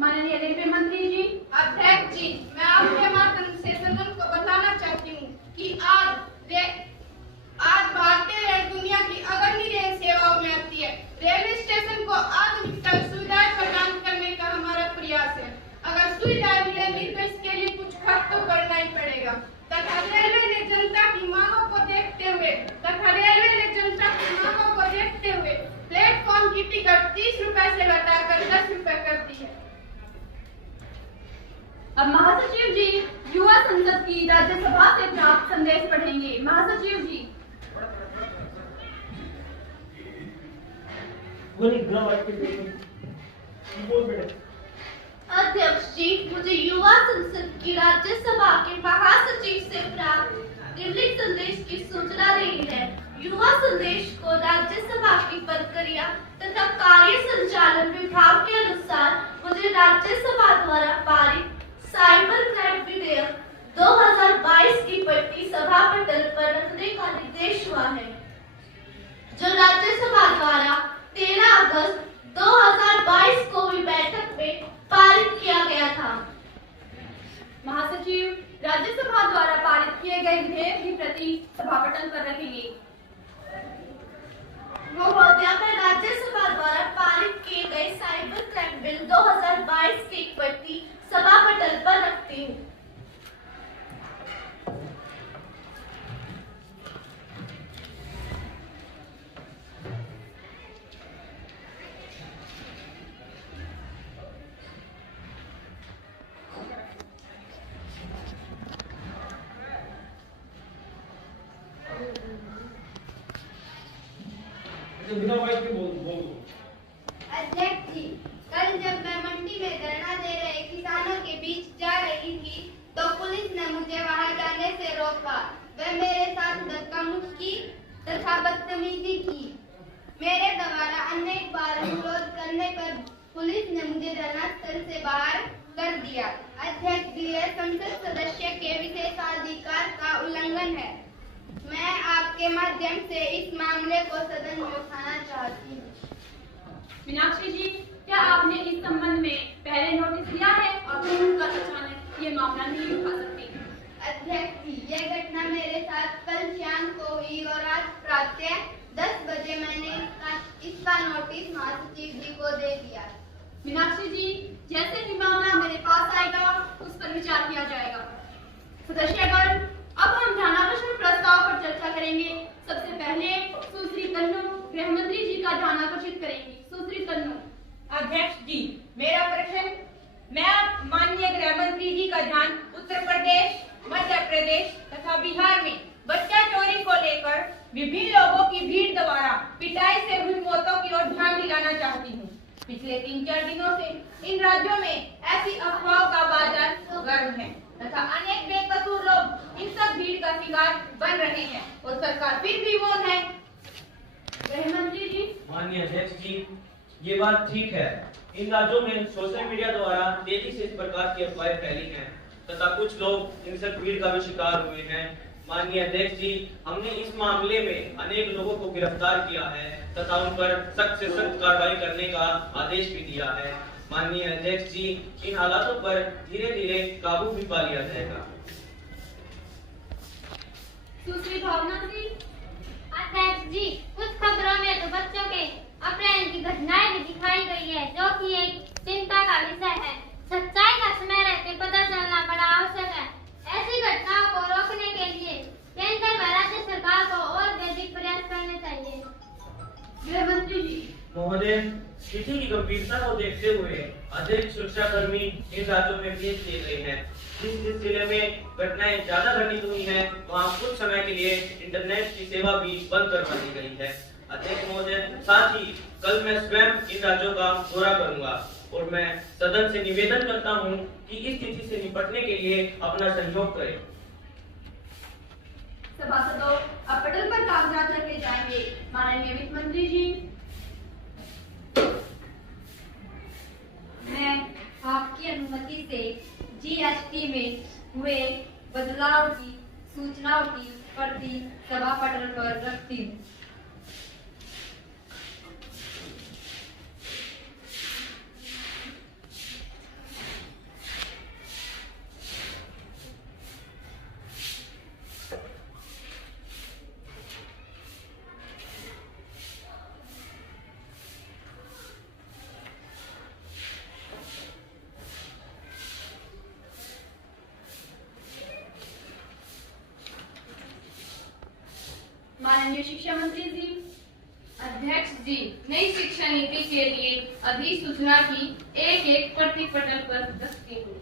माननीय रेलवे मंत्री जी। अध्यक्ष जी, मैं आपके माध्यम से सदन को बताना चाहती हूँ कि आज भारतीय रेल दुनिया की अग्रणी रेल सेवाओं में आती है। रेलवे स्टेशन को आधुनिक सुविधाएं प्रदान करने का हमारा प्रयास है। अगर सुविधाएं मिलेंगी तो इसके लिए कुछ खर्च तो करना ही पड़ेगा तथा रेलवे ने जनता की मांगों को देखते हुए प्लेटफॉर्म की टिकट 30 रुपए से अब महासचिव जी युवा संसद की राज्यसभा से प्राप्त संदेश पढ़ेंगे। महासचिव जी। अध्यक्ष जी, मुझे युवा संसद की राज्यसभा के महासचिव से प्राप्त दिल्ली संदेश की सूचना देनी है। युवा संदेश को राज्यसभा की प्रक्रिया तथा कार्य संचालन विभाग के अनुसार मुझे राज्यसभा द्वारा पारित साइबर क्राइम विधेयक 2022 की पट्टी सभा पटल पर रखने का निर्देश हुआ है, जो राज्यसभा द्वारा 13 अगस्त 2022 को हुई बैठक में पारित किया गया था। महासचिव, राज्यसभा द्वारा पारित किए गए विधेयक की प्रति सभा पटल पर रखेंगे। महोदया, मैं राज्यसभा द्वारा पारित किए गए साइबर क्राइम बिल 2022 की प्रति सभा पटल पर रखती हूँ। अध्यक्ष जी, कल जब मैं मंडी में धरना दे रहे किसानों के बीच जा रही थी तो पुलिस ने मुझे वहां जाने से रोका। वह मेरे साथ धक्का मुक्की तथा बदतमीजी की। मेरे द्वारा अनेक बार अनुरोध करने पर पुलिस ने मुझे धरना स्थल से बाहर कर दिया। अध्यक्ष जी, यह संसद सदस्य के विशेषाधिकार का उल्लंघन है। मैं आपके माध्यम से इस मामले को सदन में उठाना चाहती हूँ। मीनाक्षी जी, क्या आपने इस संबंध में पहले नोटिस दिया है और तुरंत का अचानक ये मामला नहीं उठा सकती? अध्यक्ष जी, यह घटना मेरे साथ कल शाम को हुई और आज प्रातः 10 बजे मैंने इसका नोटिस महासचिव जी को दे दिया। मीनाक्षी जी, जैसे ही मामला मेरे पास आएगा उस पर विचार किया जाएगा। सदस्यगण, अब हम ध्यानाकर्षण प्रस्ताव पर चर्चा करेंगे। सबसे पहले सुश्री तन्नू गृह मंत्री जी का ध्यानाकर्षित करेंगी। सुश्री तन्नू। अध्यक्ष जी, मेरा प्रश्न, मैं माननीय गृह मंत्री जी का ध्यान उत्तर प्रदेश, मध्य प्रदेश तथा बिहार में बच्चा चोरी को लेकर विभिन्न लोगों की भीड़ द्वारा पिटाई से हुई मौतों की ओर ध्यान दिलाना चाहती हूँ। पिछले 3-4 दिनों से इन राज्यों में ऐसी अफवाहों का बाजार गर्म है तथा अनेक बेकसूर लोग इन सब भीड़ का शिकार बन रहे हैं और सरकार फिर भी मौन है। गृह मंत्री जी। माननीय अध्यक्ष जी, ये बात ठीक है। इन राज्यों में सोशल मीडिया द्वारा तेजी से इस प्रकार की अफवाहें फैली हैं तथा कुछ लोग इन सब भीड़ का भी शिकार हुए हैं। माननीय अध्यक्ष जी, हमने इस मामले में अनेक लोगों को गिरफ्तार किया है तथा उन पर सख्त से सख्त कार्रवाई करने का आदेश भी दिया है। माननीय अध्यक्ष जी, इन हालातों पर धीरे धीरे काबू भी पा लिया जाएगा। सुश्री भावना जी। अध्यक्ष जी, कुछ खबरों में तो बच्चों के अपहरण की घटनाएं भी दिखाई गई है, जो कि एक चिंता का विषय है। सच्चाई का समय रहते पता चलना बड़ा आवश्यक है। ऐसी घटनाओं को रोकने के लिए केंद्र व राज्य सरकार को और वैधिक प्रयास करने चाहिए। गृह मंत्री जी। महोदय, स्थिति की गंभीरता को देखते हुए अधिक सुरक्षाकर्मी इन राज्यों में भेज दिए गए हैं। जिस जिले में घटनाएं ज्यादा घटित हुई हैं, वहां कुछ समय के लिए इंटरनेट की सेवा भी बंद करवा दी गई है। अध्यक्ष महोदय, साथ ही कल मैं स्वयं इन राज्यों का दौरा करूंगा और मैं सदन से निवेदन करता हूं कि इस स्थिति से निपटने के लिए अपना सहयोग करें। सभासदों, अब पटल पर कागजात रखे जाएंगे। माननीय वित्त मंत्री जी। मैं आपकी अनुमति से जीएसटी में हुए बदलाव की सूचनाओं की प्रति सभा पटल पर रखती हूँ। माननीय शिक्षा मंत्री जी। अध्यक्ष जी, नई शिक्षा नीति के लिए अधिसूचना की एक प्रति पटल पर रखती हूँ।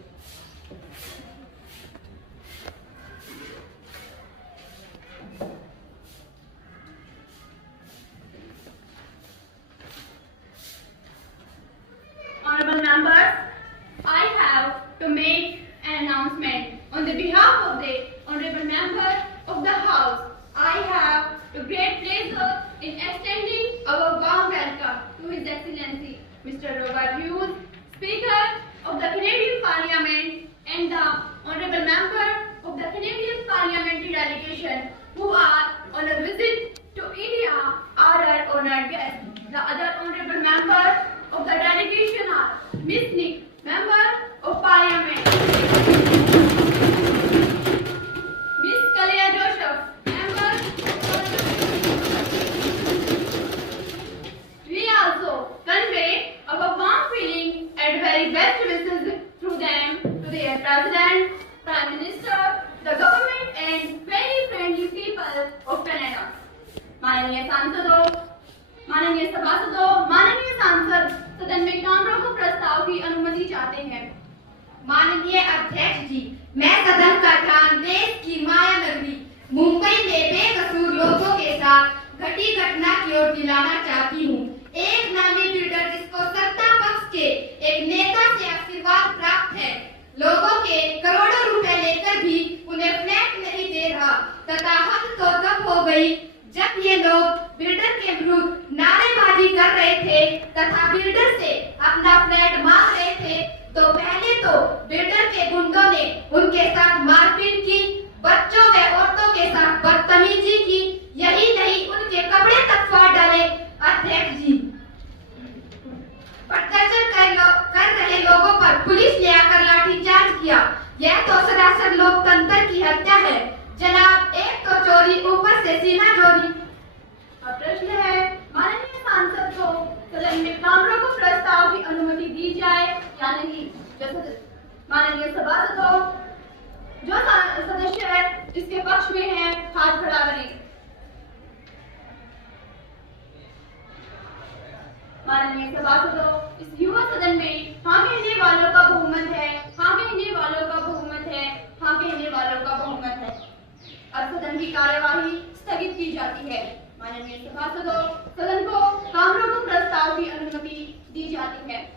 to make an announcement on the behalf of the honorable member of the House. I have the great pleasure in extending our warm welcome to His Excellency Mr. Robert Hughes, Speaker of the Canadian Parliament, and the honorable member of the Canadian Parliamentary delegation who are on a visit to India are our honored guests. The other honorable members of the delegation are Ms. Nick, Member of Parliament, Ms. Kalia Joseph, Member of We also convey our warm feeling and very best wishes through them to their President, Prime Minister, the government and very friendly people of Canada. माननीय सांसदों, माननीय सभासदों, माननीय सांसद सदन में कामरों को प्रस्ताव की अनुमति चाहते हैं। माननीय अध्यक्ष जी, मैं सदन का ध्यान देश की माया नगरी मुंबई में बेकसूर लोगों के साथ घटी घटना की ओर दिलाना चाहती हूँ। एक नामी बिल्डर जिसको सत्ता पक्ष के एक नेता से आशीर्वाद प्राप्त है, लोगों के करोड़ों रुपए लेकर भी उन्हें फ्लैट नहीं दे रहा तथा हद तो तब हो गई जब ये लोग बिल्डर के विरुद्ध नारेबाजी कर रहे थे तथा बिल्डर से अपना फ्लैट मांग रहे थे, तो पहले तो बिल्डर के गुंडों ने उनके साथ मारपीट की, बच्चों व औरतों के साथ बदतमीजी की, यही नहीं उनके कपड़े तक फाड़ डाले। अध्यक्ष जी, प्रदर्शन कर रहे लोगों पर पुलिस ने आकर लाठीचार्ज किया, यह तो सरासर लोकतंत्र की हत्या है। जनाब, एक तो चोरी, ऊपर से सीना चोरी। अब प्रश्न है, माननीय सांसद को सदन में कामरों को प्रस्ताव की अनुमति दी जाए या नहीं। माननीय सभासदों, जो सदस्य इसके पक्ष में हैं, हाथ खड़ा करें। माननीय सभासदों, इस युवा सदन में हाँ कहने वालों का बहुमत है, हाँ कहने वालों का बहुमत है, हाँ कहने वालों का बहुमत है। अब सदन की कार्यवाही स्थगित की जाती है। माननीय सभासदों, सदन को कामरों को प्रस्ताव की अनुमति दी जाती है।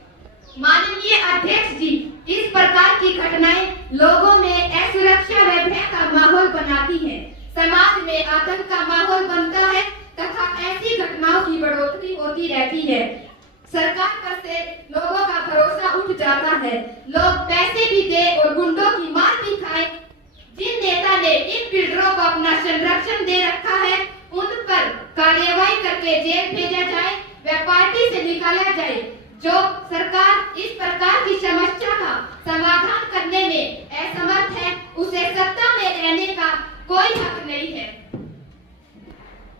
माननीय अध्यक्ष जी, इस प्रकार की घटनाएं लोगों में असुरक्षा व भय का माहौल बनाती हैं, समाज में आतंक का माहौल बनता है तथा ऐसी घटनाओं की बढ़ोतरी होती रहती है। सरकार पर से लोगों का भरोसा उठ जाता है, लोग पैसे भी दे और गुंडों की मार भी खाए। जिन नेता ने इन बिल्डरों को अपना संरक्षण दे रखा है, उन पर कार्यवाही करके जेल भेजा जाए व पार्टी से निकाला जाए। जो सरकार इस प्रकार की समस्या का समाधान करने में असमर्थ है, उसे सत्ता में रहने का कोई हक नहीं है।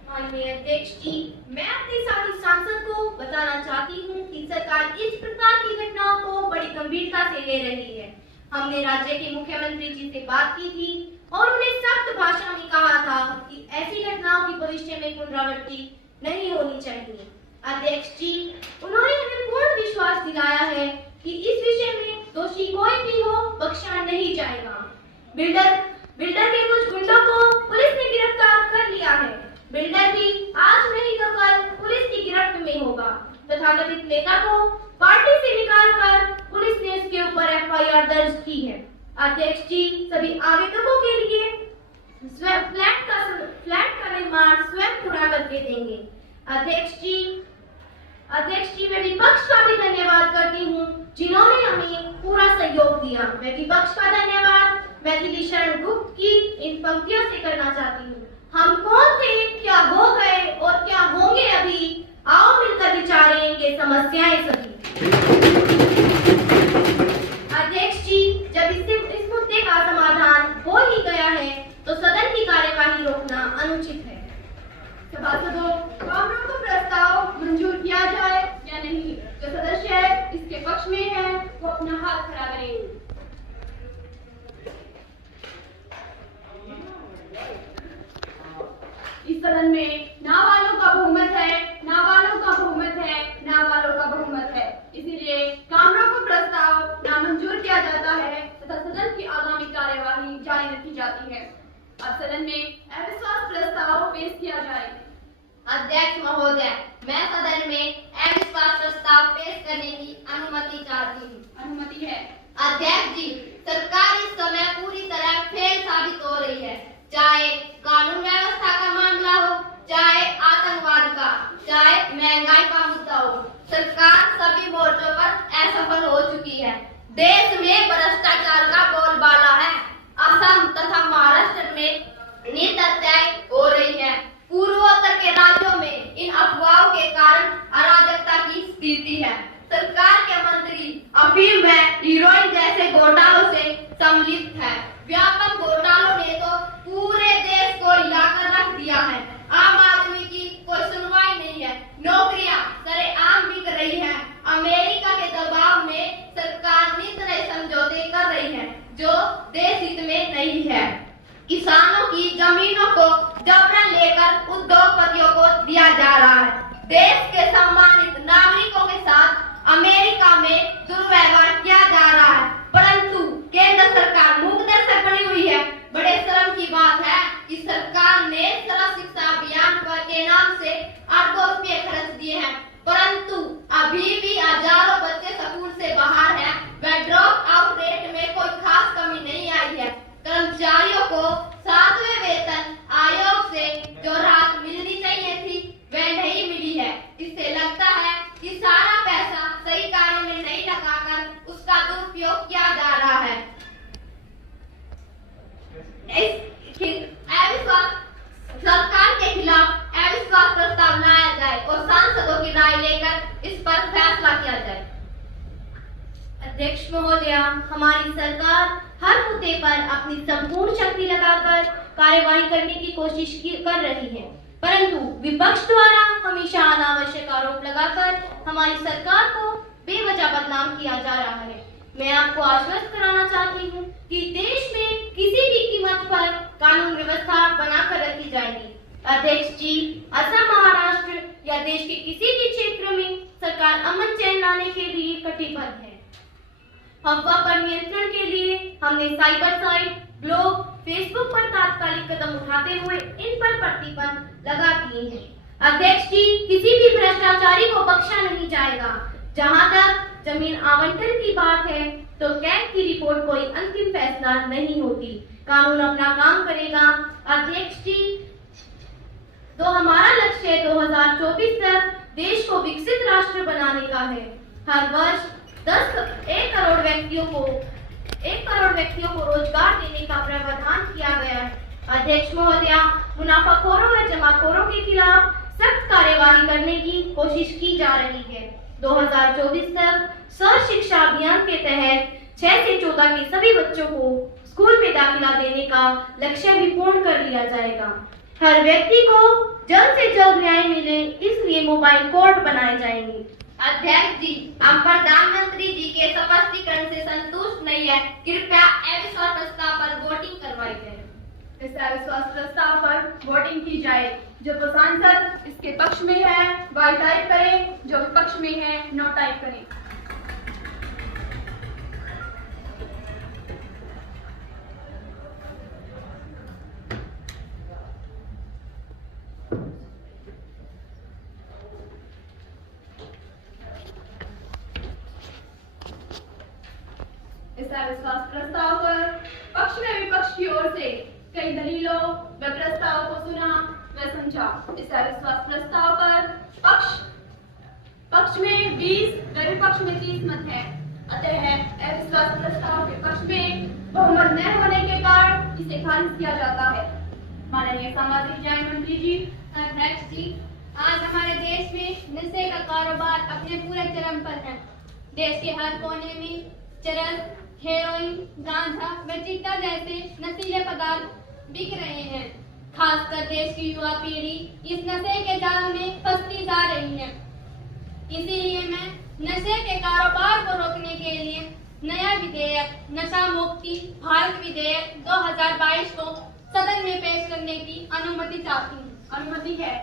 माननीय अध्यक्ष जी, मैं अपने साथी सांसद को बताना चाहती हूँ कि सरकार इस प्रकार की घटनाओं को बड़ी गंभीरता से ले रही है। हमने राज्य के मुख्यमंत्री जी से बात की थी और उन्हें सख्त भाषा में कहा था कि ऐसी घटनाओं की भविष्य में पुनरावृत्ति नहीं होनी चाहिए। अध्यक्ष जी, उन्होंने हमें पूर्ण विश्वास दिलाया है कि इस विषय में दोषी कोई भी हो बख्शा नहीं जाएगा। बिल्डर के कुछ गुंडों को पुलिस ने गिरफ्तार कर लिया है। बिल्डर भी आज नहीं तो कल पुलिस की गिरफ्त में होगा। तथाकथित नेता को पार्टी से निकालकर पुलिस ने इसके ऊपर एफआईआर दर्ज की है। अध्यक्ष जी, सभी आवेदकों के लिए फ्लैट का निर्माण स्वयं पूरा करके देंगे। अध्यक्ष जी, मैं विपक्ष का भी धन्यवाद करती हूँ जिन्होंने हमें पूरा सहयोग दिया। मैं विपक्ष का धन्यवाद मैथिली शरण गुप्त की इन पंक्तियों से करना चाहती हूँ। हम कौन थे, क्या हो गए और क्या होंगे अभी, आओ मिलकर विचारेंगे समस्याएं सभी। अध्यक्ष जी, जब इस मुद्दे का समाधान हो ही गया है तो सदन की कार्यवाही रोकना अनुचित है। सभासदों, कामरों को प्रस्ताव मंजूर किया जाए या नहीं। जो सदस्य इसके पक्ष में है वो अपना हाथ खड़ा करें। इस सदन में ना वालों का बहुमत है, ना वालों का बहुमत है, ना वालों का बहुमत है। इसीलिए कामरों को प्रस्ताव नामंजूर किया जाता है तथा सदन की आगामी कार्यवाही जारी रखी जाती है। अब सदन में अविश्वास प्रस्ताव पेश किया जाए। अध्यक्ष महोदय, मैं सदन में अविश्वास प्रस्ताव पेश करने की अनुमति चाहती हूँ। अनुमति है। अध्यक्ष जी, सरकार इस समय पूरी तरह फेल साबित हो रही है, चाहे कानून व्यवस्था का मामला हो, चाहे आतंकवाद का, चाहे महंगाई का मुद्दा हो। सरकार सभी मोर्चों पर असफल हो चुकी है। देश में भ्रष्टाचार का बोलबाला है। असम तथा महाराष्ट्र में नित्यहत्याएं हो रही है। पूर्वोत्तर के राज्यों में इन अफवाहों के कारण अराजकता की स्थिति है। सरकार के मंत्री अफीम व हीरोइन जैसे घोटालों से सम्मिलित है। व्यापक घोटालों ने तो पूरे देश को हिलाकर रख दिया है। आम आदमी की कोई सुनवाई नहीं है। नौकरियां सरेआम बिक रही हैं। अमेरिका के दबाव में सरकार नित नए समझौते कर रही है जो देश हित में नहीं है। किसानों की जमीनों को जबरन लेकर उद्योगपतियों को दिया जा रहा है। देश के सम्मानित नागरिकों के साथ अमेरिका में दुर्व्यवहार किया जा रहा है, परंतु केंद्र सरकार मूकदर्शक बनी हुई है। बड़े शर्म की बात है कि सरकार ने सर्व शिक्षा अभियान के नाम से अरबों रुपए खर्च दिए हैं, परंतु अभी भी हजारों बच्चे स्कूल से बाहर हैं। व ड्रॉप आउट रेट में कोई खास कमी नहीं आई है। कर्मचारियों को 7वें वेतन आयोग से जो राहत मिलनी चाहिए थी वह नहीं मिली है। इससे लगता है कि सारा पैसा सही कार्य में नहीं लगाकर उसका दुरुपयोग किया जा रहा है। सरकार के खिलाफ अविश्वास प्रस्ताव लाया जाए और सांसदों की राय लेकर इस पर फैसला किया जाए। अध्यक्ष महोदया, हमारी सरकार हर मुद्दे पर अपनी संपूर्ण शक्ति लगाकर कार्यवाही करने की कोशिश कर रही है, परंतु विपक्ष द्वारा हमेशा अनावश्यक आरोप लगाकर हमारी सरकार को बेवजह बदनाम किया जा रहा है। मैं आपको आश्वस्त कराना चाहती हूँ कि देश में किसी भी कीमत पर कानून व्यवस्था बनाकर रखी जाएगी। अध्यक्ष जी, असम, महाराष्ट्र या देश के किसी भी क्षेत्र में सरकार अमन चैन लाने के लिए कटिबद्ध है। अफवाह पर नियंत्रण के लिए हमने साइबर साइट, ब्लॉग, फेसबुक पर तात्कालिक कदम उठाते हुए इन पर प्रतिबंध लगा दिए हैं। अध्यक्ष जी, किसी भी भ्रष्टाचारी को बख्शा नहीं जाएगा। जहां तक जमीन आवंटन की बात है तो कैग की रिपोर्ट कोई अंतिम फैसला नहीं होती। कानून अपना काम करेगा। अध्यक्ष जी, तो हमारा लक्ष्य 2024 तक देश को विकसित राष्ट्र बनाने का है। हर वर्ष 1 करोड़ व्यक्तियों को रोजगार देने का प्रावधान किया गया है। अध्यक्ष महोदया, मुनाफाखोरों व जमाखोरों के खिलाफ सख्त कार्यवाही करने की कोशिश की जा रही है। 2024 तक सर्व शिक्षा अभियान के तहत 6 से 14 के सभी बच्चों को स्कूल में दाखिला देने का लक्ष्य भी पूर्ण कर लिया जाएगा। हर व्यक्ति को जल्द से जल्द न्याय मिले, इसलिए मोबाइल कोर्ट बनाए जाएंगे। अध्यक्ष जी, हम प्रधानमंत्री जी के स्पष्टीकरण से संतुष्ट नहीं है। कृपया अविश्वास प्रस्ताव पर वोटिंग करवाई जाए। इस अविश्वास प्रस्ताव पर वोटिंग की जाए। जो सांसद इसके पक्ष में है वह टाइप करें, जो विपक्ष में है नो टाइप करें। इस अविश्वास प्रस्ताव पर पक्ष में विपक्ष की ओर से कई दलीलों व प्रस्ताव को सुना व समझा। इस अविश्वास प्रस्ताव पर पक्ष में 20 व विपक्ष में 30 मत है। अतः अविश्वास प्रस्ताव के पक्ष में बहुमत न होने के कारण इसे खारिज किया जाता है। माननीय सामाजिक न्याय मंत्री जी। अध्यक्ष जी, आज हमारे देश में नशे का कारोबार अपने पूरे चरम पर है। देश के हर कोने में चरस, हेरोइन, गांजा व चिट्टा जैसे नशीले पदार्थ बिक रहे हैं। खासकर देश की युवा पीढ़ी इस नशे के जाल में फंसती जा रही है। इसीलिए मैं नशे के कारोबार को रोकने के लिए नया विधेयक नशा मुक्ति भारत विधेयक 2022 को सदन में पेश करने की अनुमति चाहती हूँ। अनुमति है।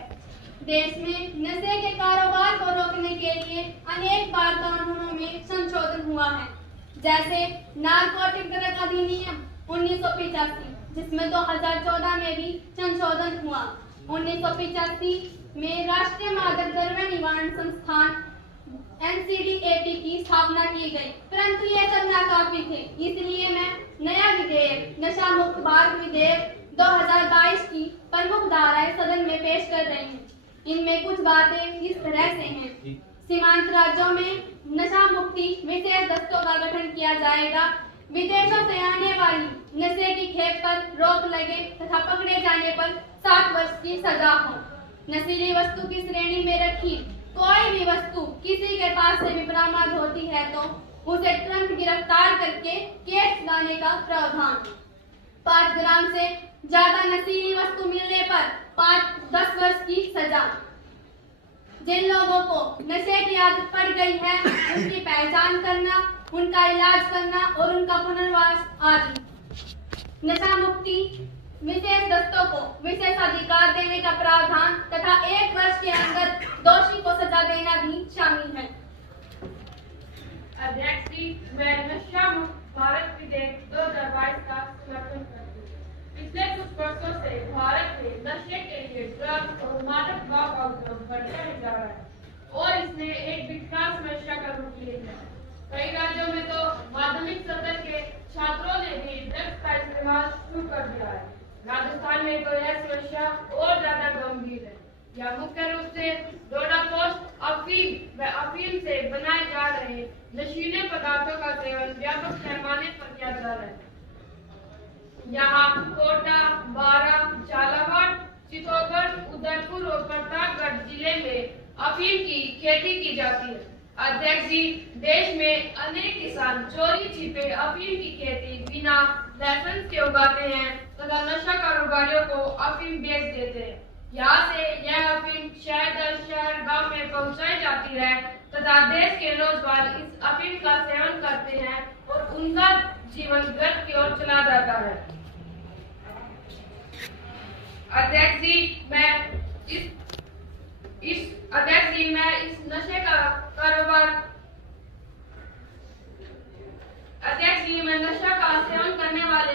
देश में नशे के कारोबार को रोकने के लिए अनेक बार कानूनों में संशोधन हुआ है, जैसे नारकोटिक ड्रग अधिनियम 1985, जिसमें 2014 में भी संशोधन हुआ। 1985 में राष्ट्रीय मादक द्रव्य निवारण संस्थान NCDAT की स्थापना की गई, परंतु ये सब नाकाफी थे। इसलिए मैं नया विधेयक नशा मुक्त भारत विधेयक 2022 की प्रमुख धाराएं सदन में पेश कर रही हूँ। इनमें कुछ बातें इस तरह से हैं। सीमांत राज्यों में नशा मुक्ति विशेष दस्तों का गठन किया जाएगा। विदेशों से आने वाली नशे की खेप पर रोक लगे तथा पकड़े जाने पर 7 वर्ष की सजा हो। नशीली वस्तु की श्रेणी में रखी कोई भी वस्तु किसी के पास से भी बरामद होती है तो उसे तुरंत गिरफ्तार करके केस लाने का प्रावधान। 5 ग्राम से ज्यादा नशीली वस्तु मिलने पर 5-10 वर्ष की सजा। जिन लोगों को नशे की आदत पड़ गई है उनकी पहचान करना, उनका इलाज करना और उनका पुनर्वास आदि। नशा मुक्ति विशेष दस्तों को विशेषाधिकार देने का प्रावधान तथा 1 वर्ष के अंदर दोषी को सजा देना भी शामिल है। अध्यक्ष जी, मैं नशा मुक्त भारत विधेयक 2022 का समर्थन करती हूँ। पिछले कुछ वर्षों से भारत में नशे के लिए ड्रग्स और मादक द्रव्य का उपयोग बढ़ता ही जा रहा है और इसने एक विकराल समस्या का रूप ले लिया है। कई राज्यों में तो माध्यमिक स्तर के छात्रों ने भी ड्रग्स का इस्तेमाल शुरू कर दिया है। राजस्थान में तो यह समस्या और ज्यादा गंभीर है। यह मुख्य रूप से डोडा पोस्ट अफीम से बनाए जा रहे नशीले पदार्थों का सेवन व्यापक पैमाने पर किया जा रहा है। यहाँ कोटा, बारा, झालावाड़, चित्तौड़गढ़, उदयपुर और प्रतापगढ़ जिले में अफीम की खेती की जाती है। अध्यक्ष जी, देश में अनेक किसान चोरी छिपे अफीम की खेती बिना लाइसेंस के उगाते हैं तथा नशा कारोबारियों को अफीम बेच देते हैं। यहाँ से यह अफीम शहर गांव में पहुंचाई जाती है तथा देश के नौजवान इस अफीम का सेवन करते हैं और उनका जीवन व्यर्थ की ओर चला जाता है। अध्यक्ष जी, मैं इस नशे का कारोबार मैं नशा का सेवन करने वाले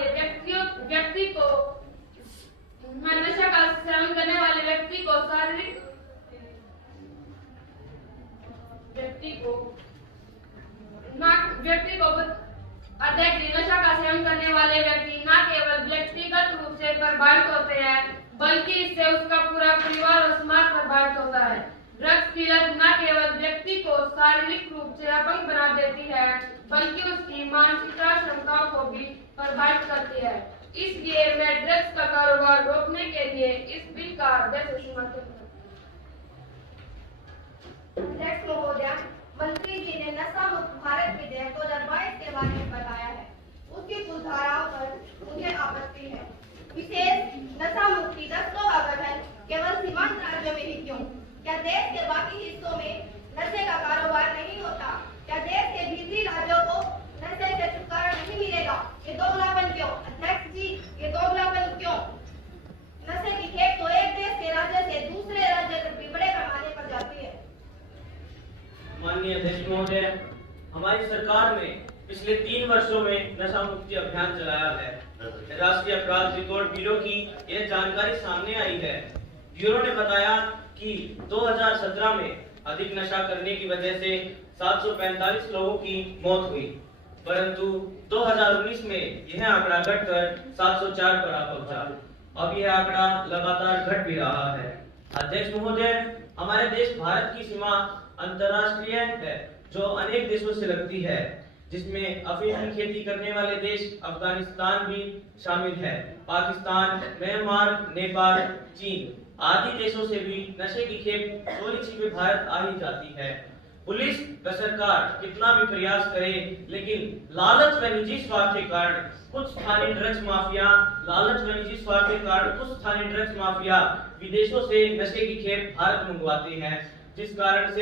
व्यक्ति को शारीरिक अध्यक्ष जी, नशा का सेवन करने वाले व्यक्ति न केवल व्यक्तिगत रूप से प्रभावित होते हैं बल्कि इससे उसका पूरा परिवार और समाज प्रभावित होता है। ड्रग्स की लत न केवल व्यक्ति को शारीरिक रूप से अपंग बना देती है बल्कि उसकी मानसिक क्षमताओं को भी प्रभावित करती है। इसलिए मैं ड्रग्स का कारोबार रोकने के लिए इस बिल का अध्यक्ष समर्थन करती हूं। अध्यक्ष महोदय, मंत्री जी ने नशा मुक्त भारत विधेयक 2022 के बारे में बताया है। उसकी कुछ धाराओं पर मुझे आपत्ति है। विशेष नशा मुक्ति दस्तों का गठन केवल सीमांत राज्यों में ही क्यों? क्या देश के बाकी हिस्सों में नशे का कारोबार नहीं होता? क्या देश के भीतरी राज्यों को नशे से छुटकारा नहीं मिलेगा? ये दोगलापन क्यों? अध्यक्ष जी, ये दोगलापन क्यों? नशे की खेप तो एक देश के राज्य से दूसरे राज्य तक भी बड़े पैमाने पर जाती है। माननीय अध्यक्ष महोदय, हमारी सरकार ने पिछले 3 वर्षों में नशा मुक्ति अभियान चलाया है। राष्ट्रीय अपराध रिकॉर्ड ब्यूरो की यह जानकारी सामने आई है। ब्यूरो ने बताया कि 2017 में अधिक नशा करने की वजह से 745 लोगों की मौत हुई, परंतु 2019 में यह आंकड़ा घटकर 704 पर आ पहुंचा। अब यह आंकड़ा लगातार घट भी रहा है। अध्यक्ष महोदय, हमारे देश भारत की सीमा अंतर्राष्ट्रीय है जो अनेक देशों से लगती है, जिसमें अफीम की खेती करने वाले देश अफगानिस्तान भी शामिल है। पाकिस्तान, म्यांमार, नेपाल, चीन आदि देशों से भी नशे की खेप चोरी छिपे भारत आ ही जाती है। पुलिस व सरकार कितना भी प्रयास करे, लेकिन लालच व निजी स्वार्थ के कारण कुछ स्थानीय ड्रग्स माफिया विदेशों से नशे की खेप भारत मंगवाते हैं, जिस कारण से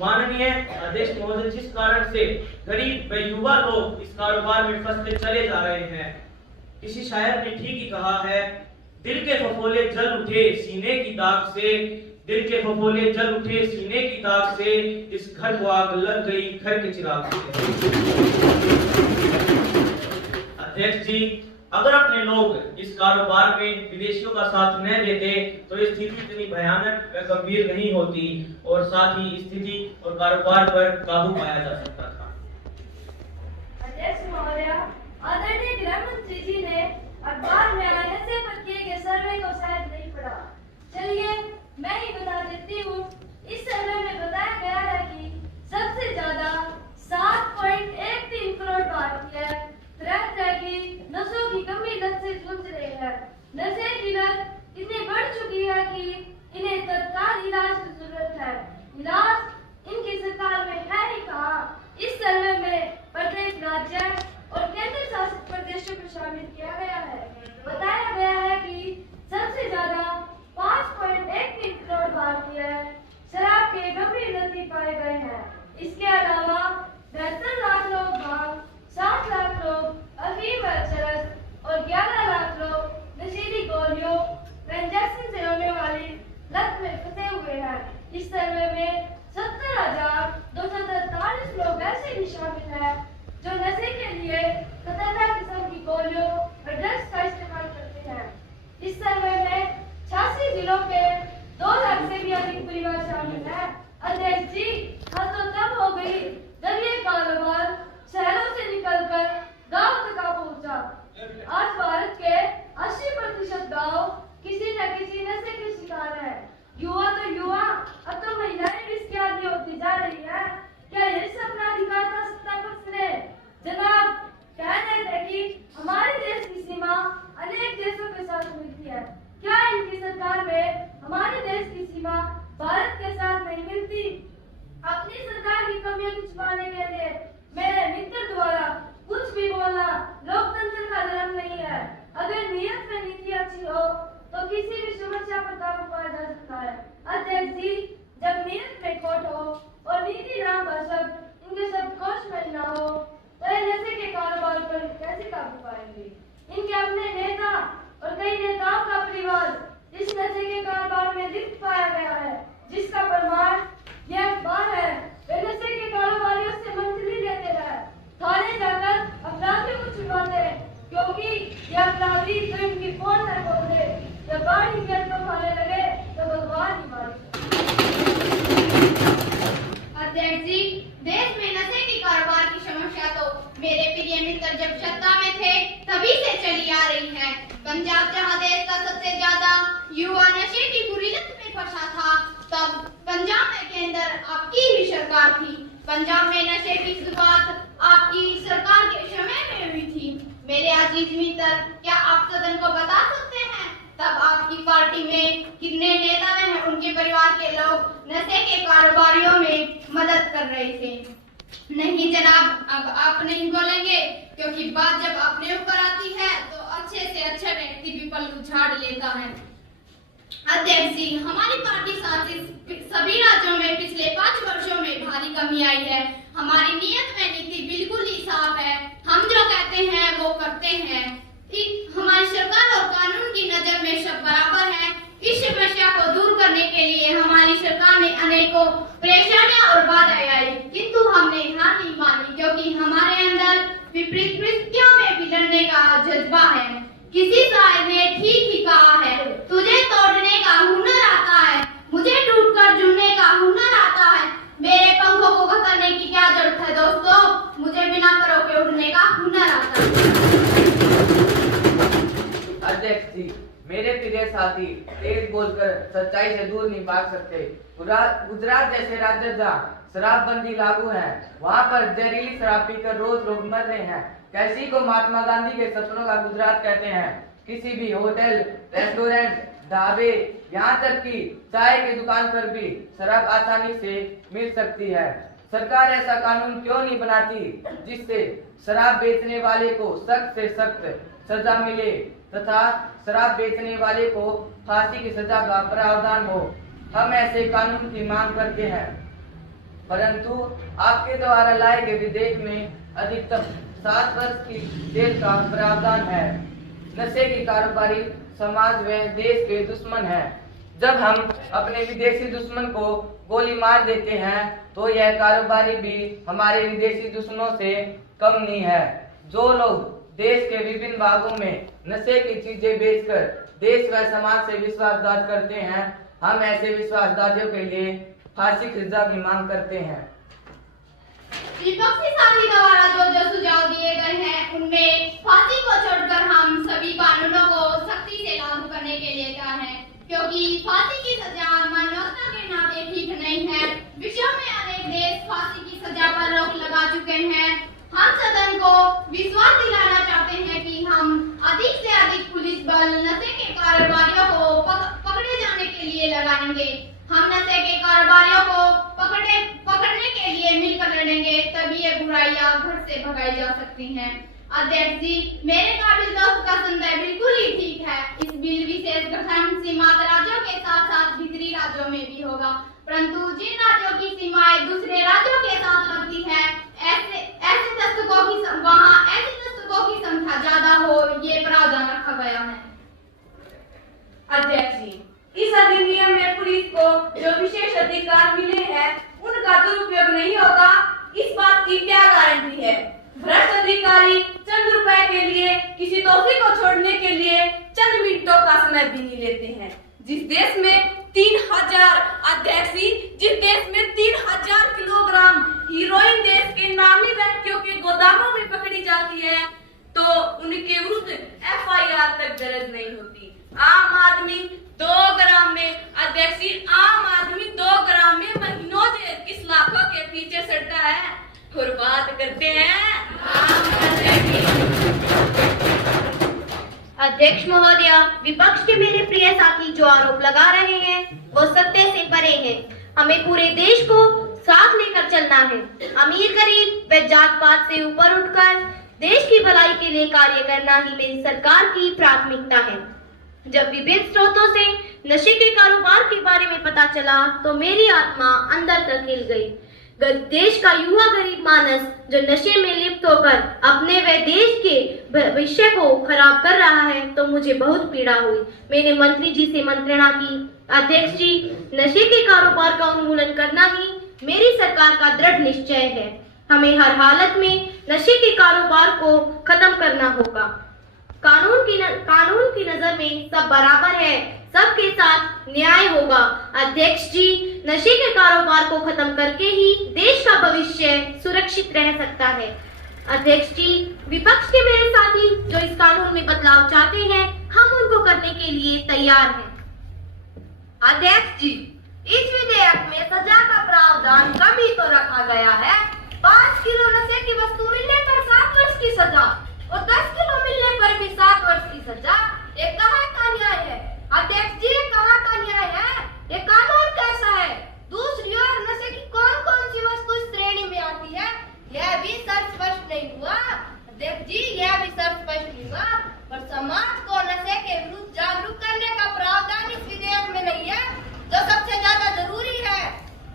माननीय अध्यक्ष महोदय, जिस कारण से गरीब व युवा लोग इस कारोबार में फंसते चले जा रहे हैं। किसी शायर ने ठीक ही कहा है, दिल के फफोले जल उठे सीने की ताक से, दिल के फफोले जल उठे सीने की ताक से, इस घर को आग लग गई घर के चिराग से। अध्यक्ष जी, अगर अपने लोग इस कारोबार में विदेशियों का साथ न देते तो स्थिति इतनी भयानक व गंभीर नहीं होती और साथ ही स्थिति और कारोबार पर काबू पाया जा सकता था। अध्यक्ष महोदय, आदरणीय गृह मंत्री जी ने अखबार में आने से पर किए गए सर्वे को शायद नहीं पढ़ा। चलिए मैं ही बता देती हूँ। इस सर्वे में बताया गया है कि सबसे ज्यादा 7.13 करोड़ भारतीय तरह तरह की नशों की कमी लत से जूझ रहे हैं। नशे की लत इतनी बढ़ चुकी है कि इन्हें तत्काल इलाज की जरूरत है। इलाज इनकी सरकार में है ही कहाँ। इस सर्वे में प्रत्येक राज्य और केंद्र शासित प्रदेशों को शामिल किया गया है। बताया गया है कि सबसे ज्यादा 5.13 करोड़ भारतीय शराब के गंभीर नशे पाए गए हैं। इसके अलावा 72 लाख लोग भांग, 7 लाख लोग अफीम व चरस और 11 लाख लोग नशीली गोलियों व इंजेक्शन से होने वाली लत में फंसे हुए हैं। इस सर्वे में 70,243 लोग ऐसे भी शामिल हैं जो नशे के लिए खतरनाक किस्म की गोलियों और ड्रग्स का इस्तेमाल करते हैं। इस सर्वे में 86 जिलों के 2 लाख से भी अधिक परिवार शामिल हैं। अध्यक्ष जी, हाँ तो तब हो गई जब ये कारोबार शहरों से निकलकर गांव तक आ पहुंचा। आज भारत के 80% गांव किसी न किसी नशे के शिकार है। युवा तो युवा, अब तो महिलाएं भी इसकी आदी होती जा रही है। क्या ये अपना अधिकार का सत्ता पक्ष ने? जनाब, कह रहे थे कि हमारे देश की सीमा अनेक देशों के साथ मिलती है। क्या इनकी सरकार में हमारे देश की सीमा भारत के साथ नहीं मिलती? अपनी सरकार की कमियों को छुपाने के लिए मेरे मित्र द्वारा कुछ भी बोलना लोकतंत्र का धर्म नहीं है। अगर नियत में नीति अच्छी हो तो किसी भी समस्या पर काबू पाया जा सकता है। अध्यक्ष जी, जब नियत में खोट हो और नीति नाम का शब्द इनके शब्दकोश में ना हो तो ये नशे के कारोबार पर कैसे काबू पाएंगे? इनके अपने नेता और कई नेताओं का परिवार इस नशे के कारोबार में लिप्त पाया गया है, जिसका प्रमाण यह अखबार है। वे नशे के कारोबारियों से मंथली लेते हैं, थाने जाकर अपराधियों को छुपाते हैं, क्योंकि यह अपराधी तो इनकी फोन न बोलते। जब बाढ़ निकल को खाने लगे तो भगवान ही मारे। अध्यक्ष जी, देश में नशे के कारोबार की समस्या तो मेरे प्रिय मित्र जब सत्ता में थे तभी से चली आ रही है। पंजाब जहां देश का सबसे ज्यादा युवा नशे की बुरी लत में फंसा था, तब पंजाब में केंद्र आपकी ही सरकार थी। पंजाब में नशे की शुरुआत आपकी सरकार के समय में हुई थी। मेरे अजीज मित्र, क्या आप सदन को बता सकते हैं तब आपकी पार्टी में कितने नेता व उनके परिवार के लोग नशे के कारोबारियों में मदद कर रहे थे? नहीं जनाब, अब आप नहीं बोलेंगे, क्योंकि बात जब अपने ऊपर आती है तो अच्छे से अच्छा व्यक्ति भी पल्लू झाड़ लेता है। अध्यक्ष जी, हमारी पार्टी शासित सभी राज्यों में पिछले 5 वर्षों में भारी कमी आई है। हमारी नियत व नीति बिल्कुल ही साफ है। हम जो कहते हैं वो करते हैं। हमारी सरकार और कानून की नजर में सब बराबर है। इस समस्या को दूर करने के लिए हमारी सरकार ने अनेकों परेशानियां और बाधाएं आई, किंतु हमने हार नहीं मानी, क्योंकि हमारे अंदर विपरीत परिस्थितियों में भी लड़ने का जज्बा है। किसी शायर ने ठीक ही कहा है, तुझे तोड़ने का हुनर आता है, मुझे टूटकर जुड़ने का हुनर आता है। मेरे पंखों को कतरने की क्या जरूरत है दोस्तों, मुझे बिना परों के उड़ने का हुनर आता है। अध्यक्ष जी, मेरे प्रिय साथी, तेज बोलकर सच्चाई से दूर नहीं भाग सकते। गुजरात जैसे राज्य जहाँ शराबबंदी लागू है, वहाँ पर जहरीली शराब पीकर रोज लोग मर रहे हैं। कैसी को महात्मा गांधी के सपनों का गुजरात कहते हैं। किसी भी होटल, रेस्टोरेंट, ढाबे, यहाँ तक कि चाय की दुकान पर भी शराब आसानी से मिल सकती है। सरकार ऐसा कानून क्यों नहीं बनाती जिससे शराब बेचने वाले को सख्त से सख्त सजा मिले तथा शराब बेचने वाले को फांसी की सजा का प्रावधान हो। हम ऐसे कानून की मांग करते हैं, परंतु आपके द्वारा लाए गए विधेयक में अधिकतम 7 वर्ष की जेल का प्रावधान है। नशे की कारोबारी समाज व देश के दुश्मन हैं। जब हम अपने विदेशी दुश्मन को गोली मार देते हैं तो यह कारोबारी भी हमारे विदेशी दुश्मनों से कम नहीं है। जो लोग देश के विभिन्न भागों में नशे की चीजें बेचकर देश व समाज से विश्वासघात करते हैं, हम ऐसे विश्वासघातियों के लिए फांसी की सजा की मांग करते हैं। विपक्षी साथी द्वारा जो सुझाव दिए गए हैं उनमें फांसी को छोड़कर हम सभी कानूनों को सख्ती से लागू करने के लिए तैयार हैं, क्योंकि फांसी की सजा मानवता के नाते ठीक नहीं है। विश्व में अनेक देश फांसी की सजा पर रोक लगा चुके हैं। हम सदन को विश्वास दिलाना चाहते हैं कि हम अधिक से अधिक पुलिस बल नशे के कारोबारियों को पकड़े जाने के लिए लगाएंगे। हम नशे के कारोबारियों को पकड़ने के लिए मिलकर लड़ेंगे, तभी ये बुराइयां घर से भगाई जा सकती हैं। अध्यक्ष जी, मेरे काबिल दोस्त का संदेह बिल्कुल ही ठीक है। इस बिल विशेष गठन सीमांत राज्यों के साथ साथ भीतरी राज्यों में भी होगा, परंतु जिन राज्यों की सीमाएं दूसरे राज्यों के साथ लगती है, ऐसे दस्तकों की संख्या ज्यादा हो, ये प्रावधान रखा गया है। अध्यक्ष जी, इस अधिनियम में पुलिस को जो विशेष अधिकार मिले हैं उनका दुरुपयोग नहीं होगा, इस बात की क्या गारंटी है? भ्रष्ट अधिकारी चंद रुपए के लिए किसी दोषी को छोड़ने के लिए चंद मिनटों का समय भी नहीं लेते हैं। जिस देश में 3000 अध्यक्ष जी, जिस देश में 3000 किलोग्राम हीरोइन देश के नामी व्यक्तियों के गोदामों में पकड़ी जाती है, तो उनके विरुद्ध FIR तक दर्ज नहीं होती। आम आदमी 2 ग्राम में अध्यक्ष जी, आम आदमी 2 ग्राम में महीनों से किस लाखों के पीछे सड़ता है और बात करते हैं। अध्यक्ष महोदय, विपक्ष के मेरे प्रिय साथी जो आरोप लगा रहे हैं वो सत्य से परे हैं। हमें पूरे देश को साथ लेकर चलना है। अमीर गरीब व जात पात से ऊपर उठकर देश की भलाई के लिए कार्य करना ही मेरी सरकार की प्राथमिकता है। जब विभिन्न स्रोतों से नशे के कारोबार के बारे में पता चला तो मेरी आत्मा अंदर तक हिल गई। देश का युवा गरीब मानस जो नशे में लिप्त होकर अपने व देश के भविष्य को खराब कर रहा है, तो मुझे बहुत पीड़ा हुई। मैंने मंत्री जी से मंत्रणा की, अध्यक्ष जी, नशे के कारोबार का उन्मूलन करना ही मेरी सरकार का दृढ़ निश्चय है। हमें हर हालत में नशे के कारोबार को खत्म करना होगा। कानून की नजर में सब बराबर है, सबके साथ न्याय होगा। अध्यक्ष जी, नशे के कारोबार को खत्म करके ही देश का भविष्य सुरक्षित रह सकता है। अध्यक्ष जी, विपक्ष के मेरे साथी जो इस कानून में बदलाव चाहते हैं, हम उनको करने के लिए तैयार हैं। अध्यक्ष जी, इस विधेयक में सजा का प्रावधान कम ही तो रखा गया है। 5 किलो नशे की वस्तु मिलने पर 7 वर्ष की सजा और 10 किलो मिलने पर भी 7 वर्ष की सजा। ये कहाँ का न्याय है? अध्यक्ष जी, कहाँ का न्याय है? ये कानून कैसा है? दूसरी ओर नशे की कौन कौन सी वस्तु इस श्रेणी में आती है, यह भी स्पष्ट नहीं हुआ। अध्यक्ष जी, यह भी स्पष्ट नहीं हुआ। पर समाज को नशे के विरुद्ध जागरूक करने का प्रावधान इस विधेयक में नहीं है, जो सबसे ज्यादा जरूरी है।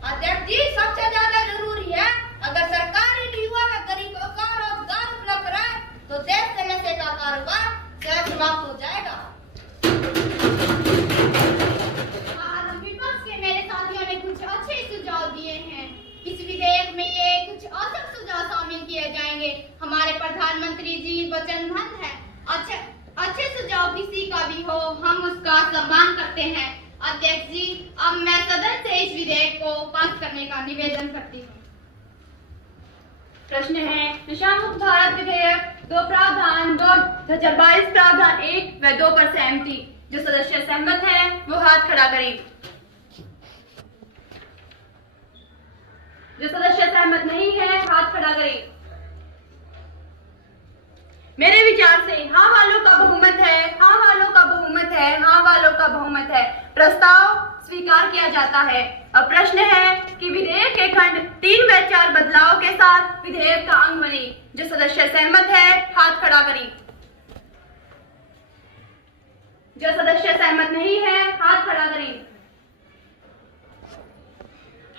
अध्यक्ष जी, सबसे ज्यादा जरूरी है अगर सरकार इन युवा व गरीबों को रोजगार उपलब्ध कराए तो देश से नशे का कारोबार स्वयं समाप्त हो जाएगा। विपक्ष के मेरे साथियों ने कुछ अच्छे सुझाव दिए हैं। इस विधेयक में ये कुछ औसत सुझाव शामिल किए जाएंगे। हमारे प्रधानमंत्री जी वचनबद्ध है, अच्छे सुझाव किसी का भी हो, हम उसका सम्मान करते हैं। अध्यक्ष जी, अब मैं सदन से इस विधेयक को पास करने का निवेदन करती हूँ। प्रश्न है, नशा मुक्त भारत विधेयक 2 प्रावधान 2022 प्रावधान 1 व 2 पर सहमति। जो सदस्य सहमत हैं वो हाथ खड़ा करें। जो सदस्य सहमत नहीं है हाथ खड़ा करें। मेरे विचार से हाँ वालों का बहुमत है, हाँ वालों का बहुमत है, हाँ वालों का बहुमत है। प्रस्ताव स्वीकार किया जाता है। अब प्रश्न है कि विधेयक के खंड 3 व 4 बदलाव के साथ विधेयक का अंग बने। जो सदस्य सहमत है हाथ खड़ा करें। जो सदस्य सहमत नहीं है हाथ खड़ा करें।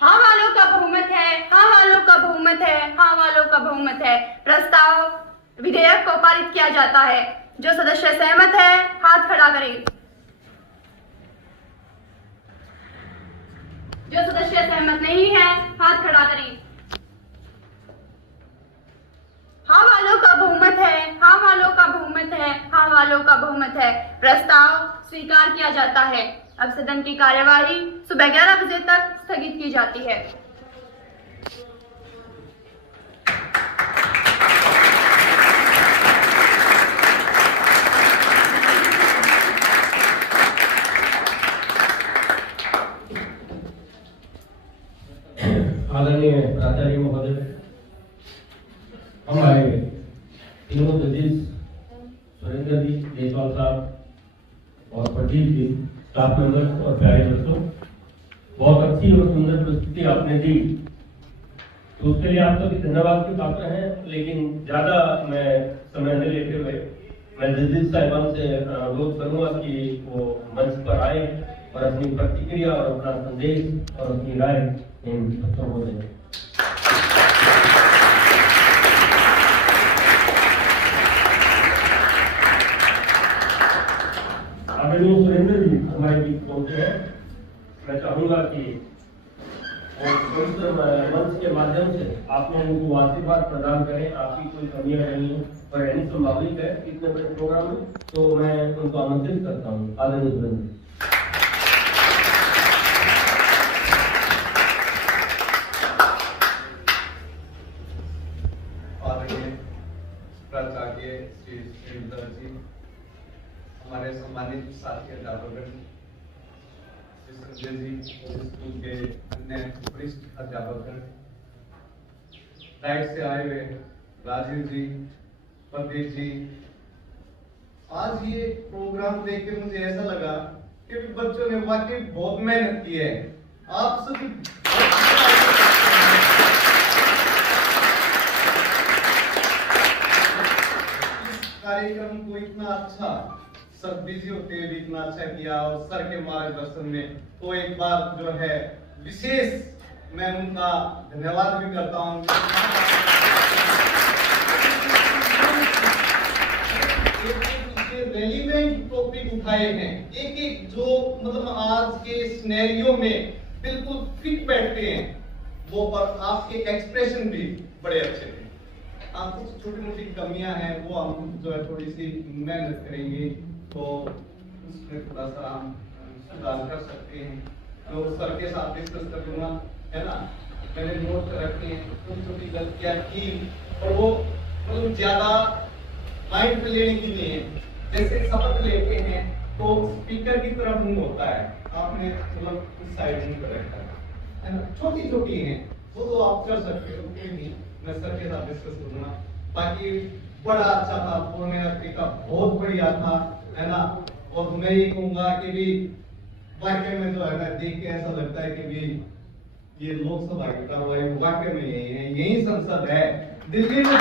हाँ वालों का बहुमत है, हाँ वालों का बहुमत है, हाँ वालों का बहुमत है। प्रस्ताव विधेयक को पारित किया जाता है। जो सदस्य सहमत है हाथ खड़ा करें। जो सदस्य सहमत नहीं है हाथ खड़ा करें। हाँ वालों का बहुमत है, हाँ वालों सदस्यों का बहुमत है, प्रस्ताव स्वीकार किया जाता है। अब सदन की कार्यवाही सुबह 11 बजे तक स्थगित की जाती है। आदरणीय प्राचार्य महोदय, हमारे तीनों जजेस सुरेंद्र जी, जयपाल साहब और प्रदीप जी, स्टाफ मेंबर्स और प्यारे दोस्तों, बहुत अच्छी और सुंदर प्रस्तुति आपने दी, तो उसके लिए आप सभी धन्यवाद के पात्र हैं। लेकिन ज्यादा मैं समय नहीं लेते हुए मैं जजेस साहिबान से अनुरोध करूंगा कि वो मंच पर आए और अपनी प्रतिक्रिया और अपना संदेश और अपनी राय इन बच्चों को दें। आदरणीय सुरेंद्र जी हमारे बीच पहुंचे हैं। मैं चाहूंगा कि पवित्र मंच के माध्यम से आप लोगों को आशीर्वाद प्रदान करें। आपकी कोई कमियां नहीं है और रहनी स्वाभाविक है इतने बड़े प्रोग्राम में, तो मैं उनको आमंत्रित करता हूँ। आदरणीय सुरेंद्र जी। प्राचार्य श्री श्रीधर जी, हमारे सम्मानित साथी अध्यापक संजय जी, स्कूल के अन्य वरिष्ठ अध्यापक, डाइट से आए हुए राजीव जी, प्रदीप जी, आज ये प्रोग्राम देख के मुझे ऐसा लगा कि बच्चों ने वाकई बहुत मेहनत की है। आप सभी कार्यक्रम को इतना अच्छा, सब बिजी होते हुए भी इतना अच्छा किया और सर के मार्गदर्शन में, तो एक बार जो है विशेष मैं उनका धन्यवाद भी करता हूँ। रेलिवेंट टॉपिक उठाए हैं, एक एक जो मतलब आज के सिनेरियो में बिल्कुल फिट बैठते हैं, वो पर आपके एक्सप्रेशन भी बड़े अच्छे थे। कुछ छोटी मोटी कमियां हैं, वो हम जो है थोड़ी सी मेहनत करेंगे तो उसमें थोड़ा सा हम सुधार कर सकते हैं। तो सर के साथ डिस्कस कर लूंगा, है ना। मैंने नोट रखे हैं, छोटी छोटी गलतियां की और वो मतलब ज्यादा माइंड पे लेने की नहीं है। जैसे शपथ लेते हैं तो स्पीकर की तरफ मुंह होता है, आपने मतलब उस साइड मुंह कर रखा है ना। छोटी छोटी है वो तो आप कर सकते हो, कोई नहीं, मैं सर के साथ डिस्कस करूंगा। बाकी बड़ा अच्छा था, बोलने का तरीका बहुत बढ़िया था, है ना। और मैं ये कहूंगा कि भी वाकई में जो है ना, देख के ऐसा लगता है कि भी ये लोकसभा की कार्रवाई वाकई में यही है, यही संसद है दिल्ली में।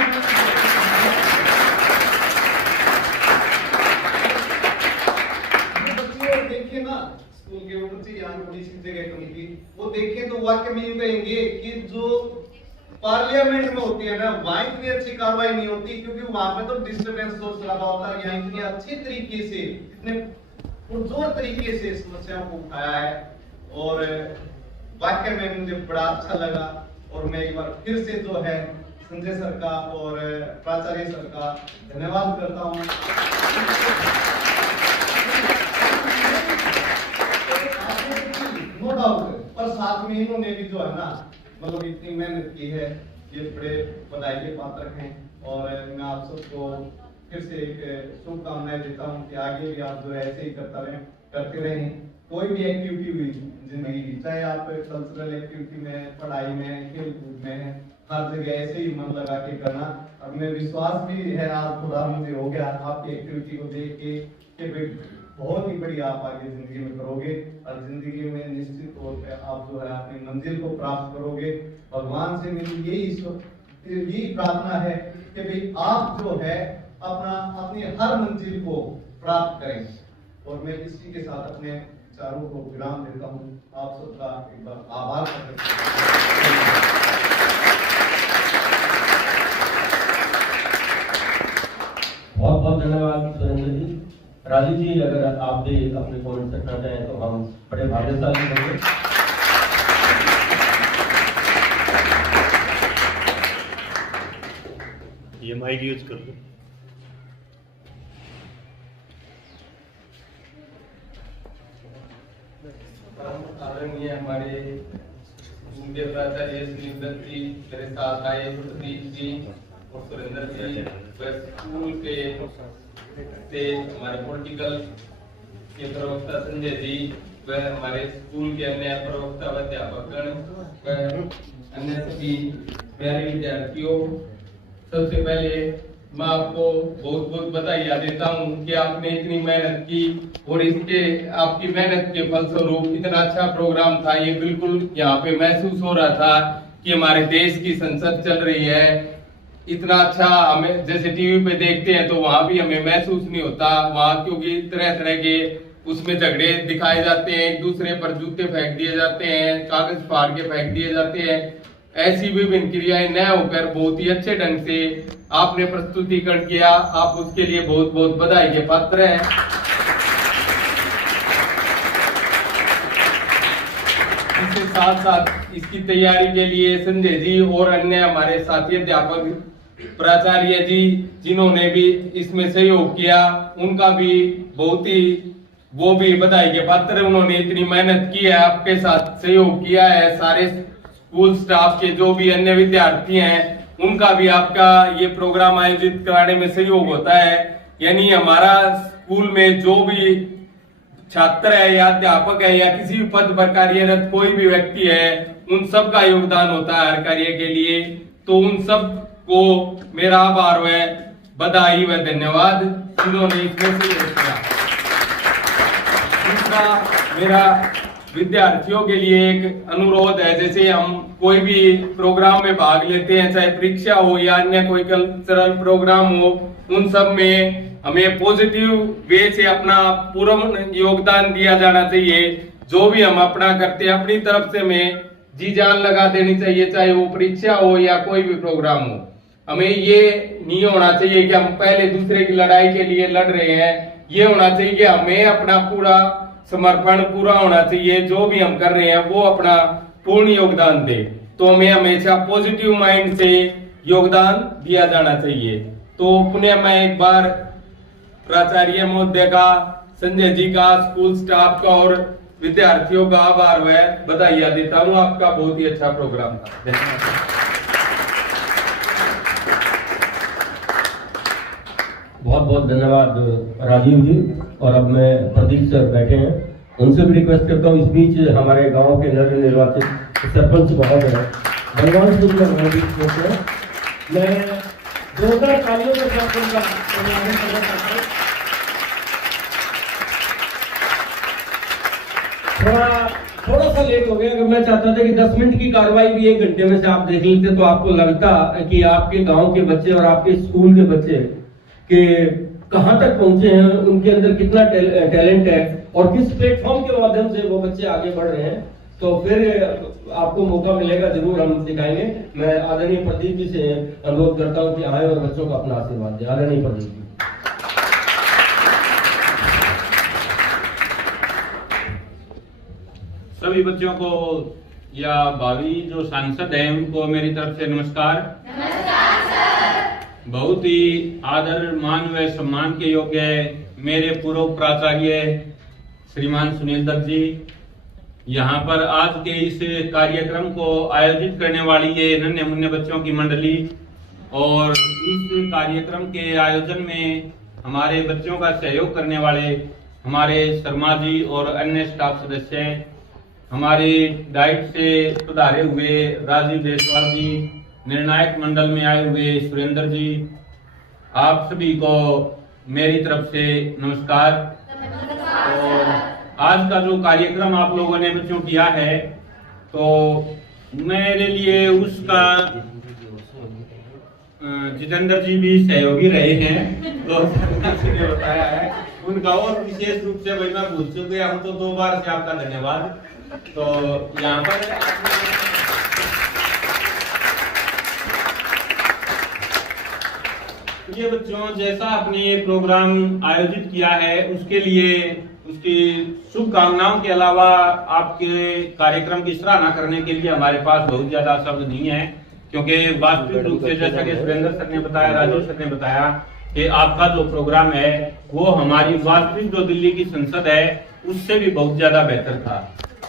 देखिए ना, स्कूल के बच्चे यहाँ थोड़ी सी जगह कमी थी, वो देखें तो वाकई में ये कहेंगे कि जो पार्लियामेंट में होती है ना, वहां इतनी अच्छी कार्रवाई नहीं होती, क्योंकि वहां पे तो डिस्टर्बेंस सोर्स लगा होता है। यहाँ इतनी अच्छी तरीके से, इतने पुरजोर तरीके से समस्याओं को उठाया है और वाकई में मुझे बड़ा अच्छा लगा। और मैं एक बार फिर से जो है संजय सर का और प्राचार्य सर का धन्यवाद करता हूँ। नो डाउट, पर साथ में इन्होंने भी जो है ना मतलब इतनी मेहनत की है, ये बड़े बधाई के पात्र हैं। और मैं आप सबको फिर से एक शुभकामनाएं देता हूँ कि आगे भी आप जो है ऐसे ही करते रहें। कोई भी एक्टिविटी हुई जिंदगी की, चाहे आप कल्चरल एक्टिविटी में, पढ़ाई में, खेल कूद में, हर जगह ऐसे ही मन लगा के करना। और मैं विश्वास भी है, आज थोड़ा मुझे हो गया आपकी एक्टिविटी को देख के कि बहुत ही बढ़िया आप आगे जिंदगी में करोगे और जिंदगी में निश्चित तौर पे आप जो है अपनी मंजिल को प्राप्त करोगे। भगवान से मेरी यही प्रार्थना है कि भाई आप जो है अपनी हर मंजिल को प्राप्त करें। और मैं इसी के साथ अपने विचारों को विराम देता हूँ। आप सबका एक बार आभार प्रकट करता हूँ। बहुत बहुत धन्यवाद सुरेंद्र जी। राजीव जी, अगर आप भी अपने कमेंट रखना चाहें तो हम बड़े भाग्यशाली होंगे। ये माइक यूज कर लो। आदरणीय हमारे उनके प्राचार्य श्री दत्त जी मेरे साथ आए, प्रदीप जी और सुरेंद्र जी, स्कूल के हमारे पॉलिटिकल के प्रवक्ता संजय जी, वह हमारे स्कूल के अन्य प्रवक्ता व अध्यापक व अन्य सभी प्यारे विद्यार्थियों, सबसे पहले मैं आपको बहुत बहुत बधाई देता हूँ कि आपने इतनी मेहनत की और इसके आपकी मेहनत के फलस्वरूप इतना अच्छा प्रोग्राम था। ये बिल्कुल यहाँ पे महसूस हो रहा था कि हमारे देश की संसद चल रही है। इतना अच्छा हमें जैसे टीवी पे देखते हैं तो वहाँ भी हमें महसूस नहीं होता वहाँ, क्योंकि तरह तरह के उसमें झगड़े दिखाए जाते हैं, एक दूसरे पर जूते फेंक दिए जाते हैं, कागज फाड़ के फेंक दिए जाते हैं। ऐसी विभिन्न क्रियाएं न होकर बहुत ही अच्छे ढंग से आपने प्रस्तुतिकरण किया, आप उसके लिए बहुत बहुत बधाई के पात्र हैं। इसके साथ साथ इसकी तैयारी के लिए संजय जी और अन्य हमारे साथी अध्यापक प्राचार्य जी जिन्होंने भी इसमें सहयोग किया, उनका भी बहुत ही वो भी बधाई के पात्र। उन्होंने इतनी मेहनत की है, आपके साथ सहयोग किया है। सारे स्कूल स्टाफ के जो भी अन्य विद्यार्थी हैं उनका भी आपका ये प्रोग्राम आयोजित कराने में सहयोग होता है। यानी हमारा स्कूल में जो भी छात्र है या अध्यापक है या किसी भी पद पर कार्यरत कोई भी व्यक्ति है, उन सब का योगदान होता है हर कार्य के लिए। तो उन सब को मेरा आभार व बधाई व धन्यवाद जिन्होंने इसमें सहयोग किया। दूसरा मेरा विद्यार्थियों के लिए एक अनुरोध है, जैसे हम कोई भी प्रोग्राम में भाग लेते हैं, चाहे परीक्षा हो या अन्य कोई कल्चरल प्रोग्राम हो, उन सब में हमें पॉजिटिव वे से अपना पूर्ण योगदान दिया जाना चाहिए। जो भी हम अपना करते हैं अपनी तरफ से हमें जी जान लगा देनी चाहिए, चाहे वो परीक्षा हो या कोई भी प्रोग्राम हो। हमें ये नहीं होना चाहिए कि हम पहले दूसरे की लड़ाई के लिए लड़ रहे हैं, ये होना चाहिए कि हमें अपना पूरा समर्पण पूरा होना चाहिए, जो भी हम कर रहे हैं वो अपना पूर्ण योगदान दे। तो हमें हमेशा पॉजिटिव माइंड से योगदान दिया जाना चाहिए। तो पुनः मैं एक बार प्राचार्य महोदय का, संजय जी का, स्कूल स्टाफ का और विद्यार्थियों का आभार व बधाई देता हूँ। आपका बहुत ही अच्छा प्रोग्राम था। धन्यवाद। बहुत बहुत धन्यवाद राजीव जी। और अब मैं प्रदीप सर बैठे हैं, उनसे भी रिक्वेस्ट करता हूँ इस बीच हमारे गांव के नव निर्वाचित सरपंच महोदय भगवान सिंह हैं, मैं 2000 तालियों के साथ उनका अभिनंदन करना चाहता हूँ। थोड़ा सा लेट हो गया, अगर मैं चाहता था कि 10 मिनट की कार्रवाई भी 1 घंटे में से आप देख लेते तो आपको लगता कि आपके गांव के बच्चे और आपके स्कूल के बच्चे के कहां तक पहुंचे हैं, उनके अंदर कितना टैलेंट है और किस प्लेटफॉर्म के माध्यम से वो बच्चे आगे बढ़ रहे हैं। तो फिर आपको मौका मिलेगा, जरूर हम दिखाएंगे। मैं आदरणीय प्रदीप जी से अनुरोध करता हूं कि आए और बच्चों को अपना आशीर्वाद दें। आदरणीय प्रदीप जी। सभी बच्चों को या भावी जो सांसद हैं उनको मेरी तरफ से नमस्कार। नमस्कार सर। बहुत ही आदर मान व सम्मान के योग्य मेरे पूर्व प्राचार्य श्रीमान सुनील दत्त जी, यहाँ पर आज के इस कार्यक्रम को आयोजित करने वाली ये नन्हे मुन्ने बच्चों की मंडली, और इस कार्यक्रम के आयोजन में हमारे बच्चों का सहयोग करने वाले हमारे शर्मा जी और अन्य स्टाफ सदस्य, हमारे डाइट से सुधारे हुए राजीव देशवाल जी, निर्णायक मंडल में आए हुए सुरेंद्र जी, आप सभी को मेरी तरफ से नमस्कार। और आज का जो कार्यक्रम आप लोगों ने बच्चों किया है, तो मेरे लिए उसका जितेंद्र जी भी सहयोगी रहे हैं, तो बताया है उनका और विशेष रूप से भाई मैं भूल चुक गया हूँ, तो 2 बार से आपका धन्यवाद। तो यहाँ पर ये बच्चों जैसा आपने ये प्रोग्राम आयोजित किया है उसके लिए उसकी शुभकामनाओं के अलावा आपके कार्यक्रम की सराहना करने के लिए हमारे पास बहुत ज्यादा शब्द नहीं है, क्योंकि वास्तविक रूप से जैसा कि सुरेंद्र सर ने बताया, राजीव सर ने बताया कि आपका जो प्रोग्राम है वो हमारी वास्तविक जो दिल्ली की संसद है उससे भी बहुत ज्यादा बेहतर था।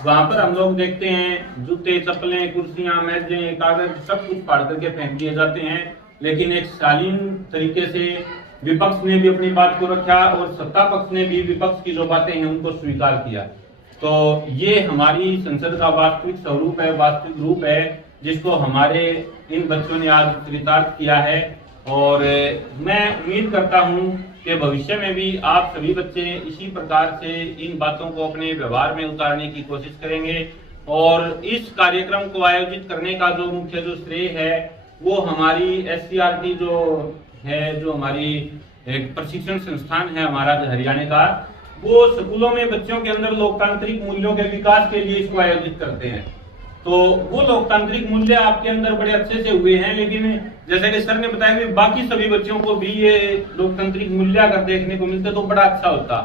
वहाँ पर हम लोग देखते हैं जूते, चप्पलें, कुर्सियां, मेजें, कागज सब कुछ फाड़ करके फेंक दिए जाते हैं। लेकिन एक शालीन तरीके से विपक्ष ने भी अपनी बात को रखा और सत्ता पक्ष ने भी विपक्ष की जो बातें हैं उनको स्वीकार किया। तो ये हमारी संसद का वास्तविक स्वरूप है, वास्तविक रूप है, जिसको हमारे इन बच्चों ने आज चरितार्थ किया है। और मैं उम्मीद करता हूं कि भविष्य में भी आप सभी बच्चे इसी प्रकार से इन बातों को अपने व्यवहार में उतारने की कोशिश करेंगे। और इस कार्यक्रम को आयोजित करने का जो मुख्य जो श्रेय है वो हमारी SCRT जो है, जो हमारी एक प्रशिक्षण संस्थान है हमारा हरियाणा का, वो स्कूलों में बच्चों के अंदर लोकतांत्रिक मूल्यों के विकास के लिए इसको आयोजित करते हैं। तो वो लोकतांत्रिक मूल्य आपके अंदर बड़े अच्छे से हुए हैं, लेकिन जैसे कि सर ने बताया कि बाकी सभी बच्चों को भी ये लोकतांत्रिक मूल्य अगर देखने को मिलते तो बड़ा अच्छा होता।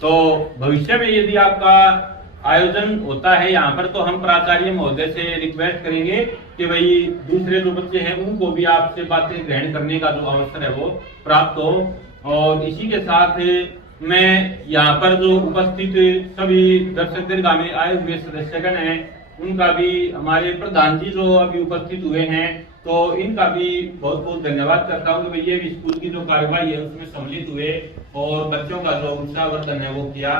तो भविष्य में यदि आपका आयोजन होता है यहाँ पर, तो हम प्राचार्य महोदय से रिक्वेस्ट करेंगे कि भाई दूसरे जो बच्चे हैं उनको भी आपसे बातें ग्रहण करने का जो अवसर है वो प्राप्त हो। और इसी के साथ मैं यहाँ पर जो उपस्थित सभी दर्शक दीर्घा में आए हुए सदस्यगण हैं उनका भी, हमारे प्रधान जी जो अभी उपस्थित हुए हैं, तो इनका भी बहुत बहुत धन्यवाद करता हूँ कि ये भी स्कूल की जो कार्यवाही है उसमें सम्मिलित हुए और बच्चों का जो उत्साहवर्धन है वो किया।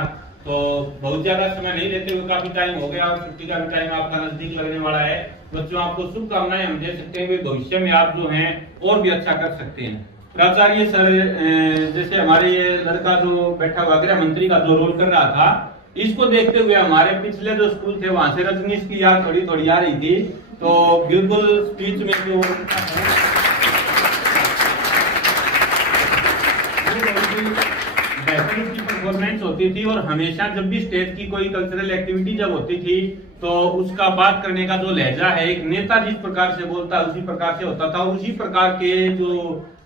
तो बहुत ज्यादा समय नहीं लेते हुए, काफी टाइम हो गया और छुट्टी का भी टाइम आपका नजदीक लगने वाला है। बच्चों आपको शुभकामनाएं हम दे सकते हैं कि भविष्य में आप जो हैं और भी अच्छा कर सकते हैं। प्राचार्य सर, जैसे हमारे ये लड़का जो बैठा हुआ गृह मंत्री का जो रोल कर रहा था, इसको देखते हुए हमारे पिछले जो स्कूल थे वहां से रजनीश की याद थोड़ी थोड़ी आ रही थी। तो बिल्कुल स्पीच में जो बेहतरीन की परफॉर्मेंस होती थी और हमेशा जब भी स्टेज की कोई कल्चरल एक्टिविटी जब होती थी तो उसका बात करने का जो लहजा है, एक नेता जिस प्रकार से बोलता है उसी प्रकार से होता था। उसी प्रकार के जो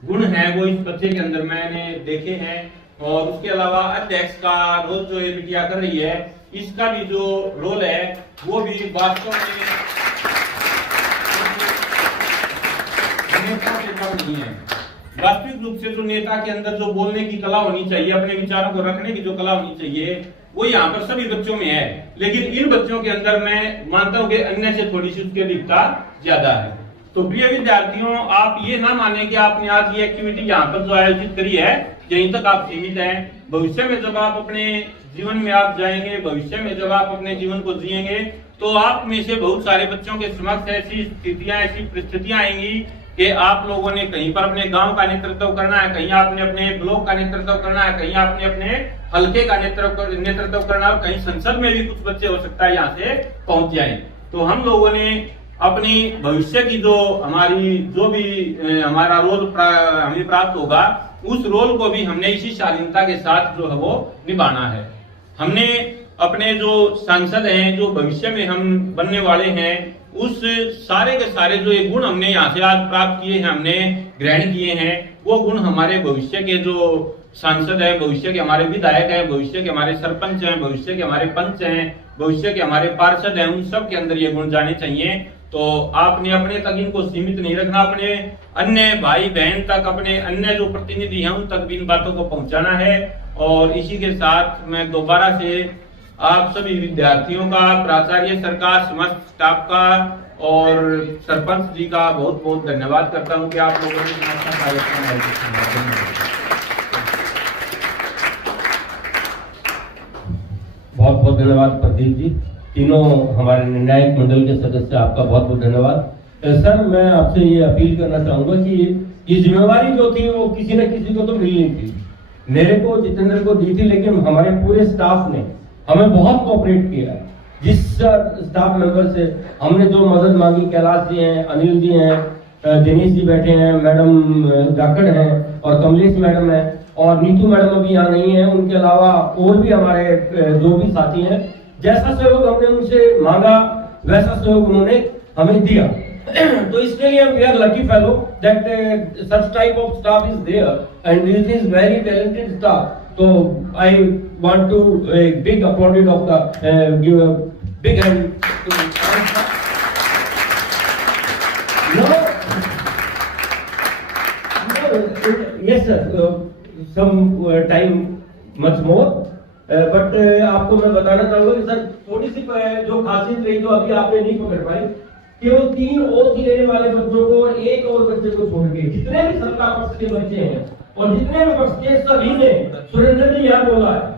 गुण हैं वो इस बच्चे के अंदर मैंने देखे हैं। और उसके अलावा अध्यक्ष का रोल जो ये बिटिया कर रही है, इसका भी जो रोल है वो भी वास्तव में नेता के कम नहीं है। वास्तविक रूप से जो नेता के अंदर जो बोलने की कला होनी चाहिए, अपने विचारों को रखने की जो कला होनी चाहिए, वो यहाँ पर सभी बच्चों में है। लेकिन इन बच्चों के अंदर मैं मानता हूँ कि अन्य से थोड़ी सी उसकी अधिकता ज्यादा है। तो प्रिय विद्यार्थियों, आप ये ना माने कि आपने आज ये एक्टिविटी यहाँ पर जो आयोजित करी है यहीं तक आप सीमित हैं। भविष्य में जब आप अपने जीवन में आप जाएंगे, भविष्य में जब आप अपने जीवन को जिएंगे, तो आप में से बहुत सारे बच्चों के समक्ष ऐसी स्थितियां, ऐसी परिस्थितियां आएंगी कि आप लोगों ने कहीं पर अपने गांव का नेतृत्व करना है, कहीं आपने अपने ब्लॉक का नेतृत्व करना है, कहीं आपने अपने हल्के का नेतृत्व करना है, और कहीं संसद में भी कुछ बच्चे हो सकता है यहाँ से पहुंच जाए। तो हम लोगों ने अपनी भविष्य की जो हमारी जो भी हमारा रोल हमें प्राप्त होगा, उस रोल को भी हमने इसी शालीनता के साथ जो है वो निभाना है। हमने अपने जो सांसद हैं, जो भविष्य में हम बनने वाले हैं, उस सारे के सारे जो ये गुण हमने यहाँ से आज प्राप्त किए हैं, हमने ग्रहण किए हैं, वो गुण हमारे भविष्य के जो सांसद है, भविष्य के हमारे विधायक हैं, भविष्य के हमारे सरपंच हैं, भविष्य के हमारे पंच हैं, भविष्य के हमारे पार्षद हैं, उन सब के अंदर ये गुण जाने चाहिए। तो आपने अपने तक इनको सीमित नहीं रखना, अपने अन्य भाई बहन तक, अपने अन्य जो प्रतिनिधि हैं उन तक भी इन बातों को पहुंचाना है। और इसी के साथ मैं दोबारा से आप सभी विद्यार्थियों का, प्राचार्य सर का, समस्त स्टाफ का और सरपंच जी का बहुत बहुत धन्यवाद करता हूं कि आप लोगों ने अच्छा कार्यक्रम आयोजित किया। बहुत बहुत धन्यवाद प्रदीप जी, तीनों हमारे निर्णायक मंडल के सदस्य, आपका बहुत बहुत धन्यवाद। सर, मैं आपसे ये अपील करना चाहूंगा कि ये जिम्मेवारी जो थी वो किसी न किसी को तो मिलनी थी। मेरे को, जितेंद्र को दी थी, लेकिन हमारे पूरे स्टाफ ने हमें बहुत कोऑपरेट किया। जिस स्टाफ मेंबर से हमने जो मदद मांगी, कैलाश जी हैं, अनिल जी हैं, दिनेश जी बैठे हैं, मैडम जाखड़ हैं और कमलेश मैडम है और नीतू मैडम अभी यहाँ नहीं है, उनके अलावा और भी हमारे जो भी साथी हैं, जैसा सहयोग हमने उनसे मांगा वैसा सहयोग उन्होंने हमें दिया। तो इसके लिए we are lucky fellow that such type of staff is there and it is very talented staff. तो I want to big applaud of the give a big hand to yes sir, some time much more but आपको मैं बताना चाहूंगा कि सर थोड़ी सी जो खासियत रही जो अभी आपने नहीं पकड़ पाई, केवल 3 ओथ लेने वाले बच्चों को और 1 और बच्चे को छोड़ के जितने भी सत्ता पक्ष के बच्चे हैं और जितने भी पक्ष के सभी ने सुरेंद्र जी यहाँ बोला है।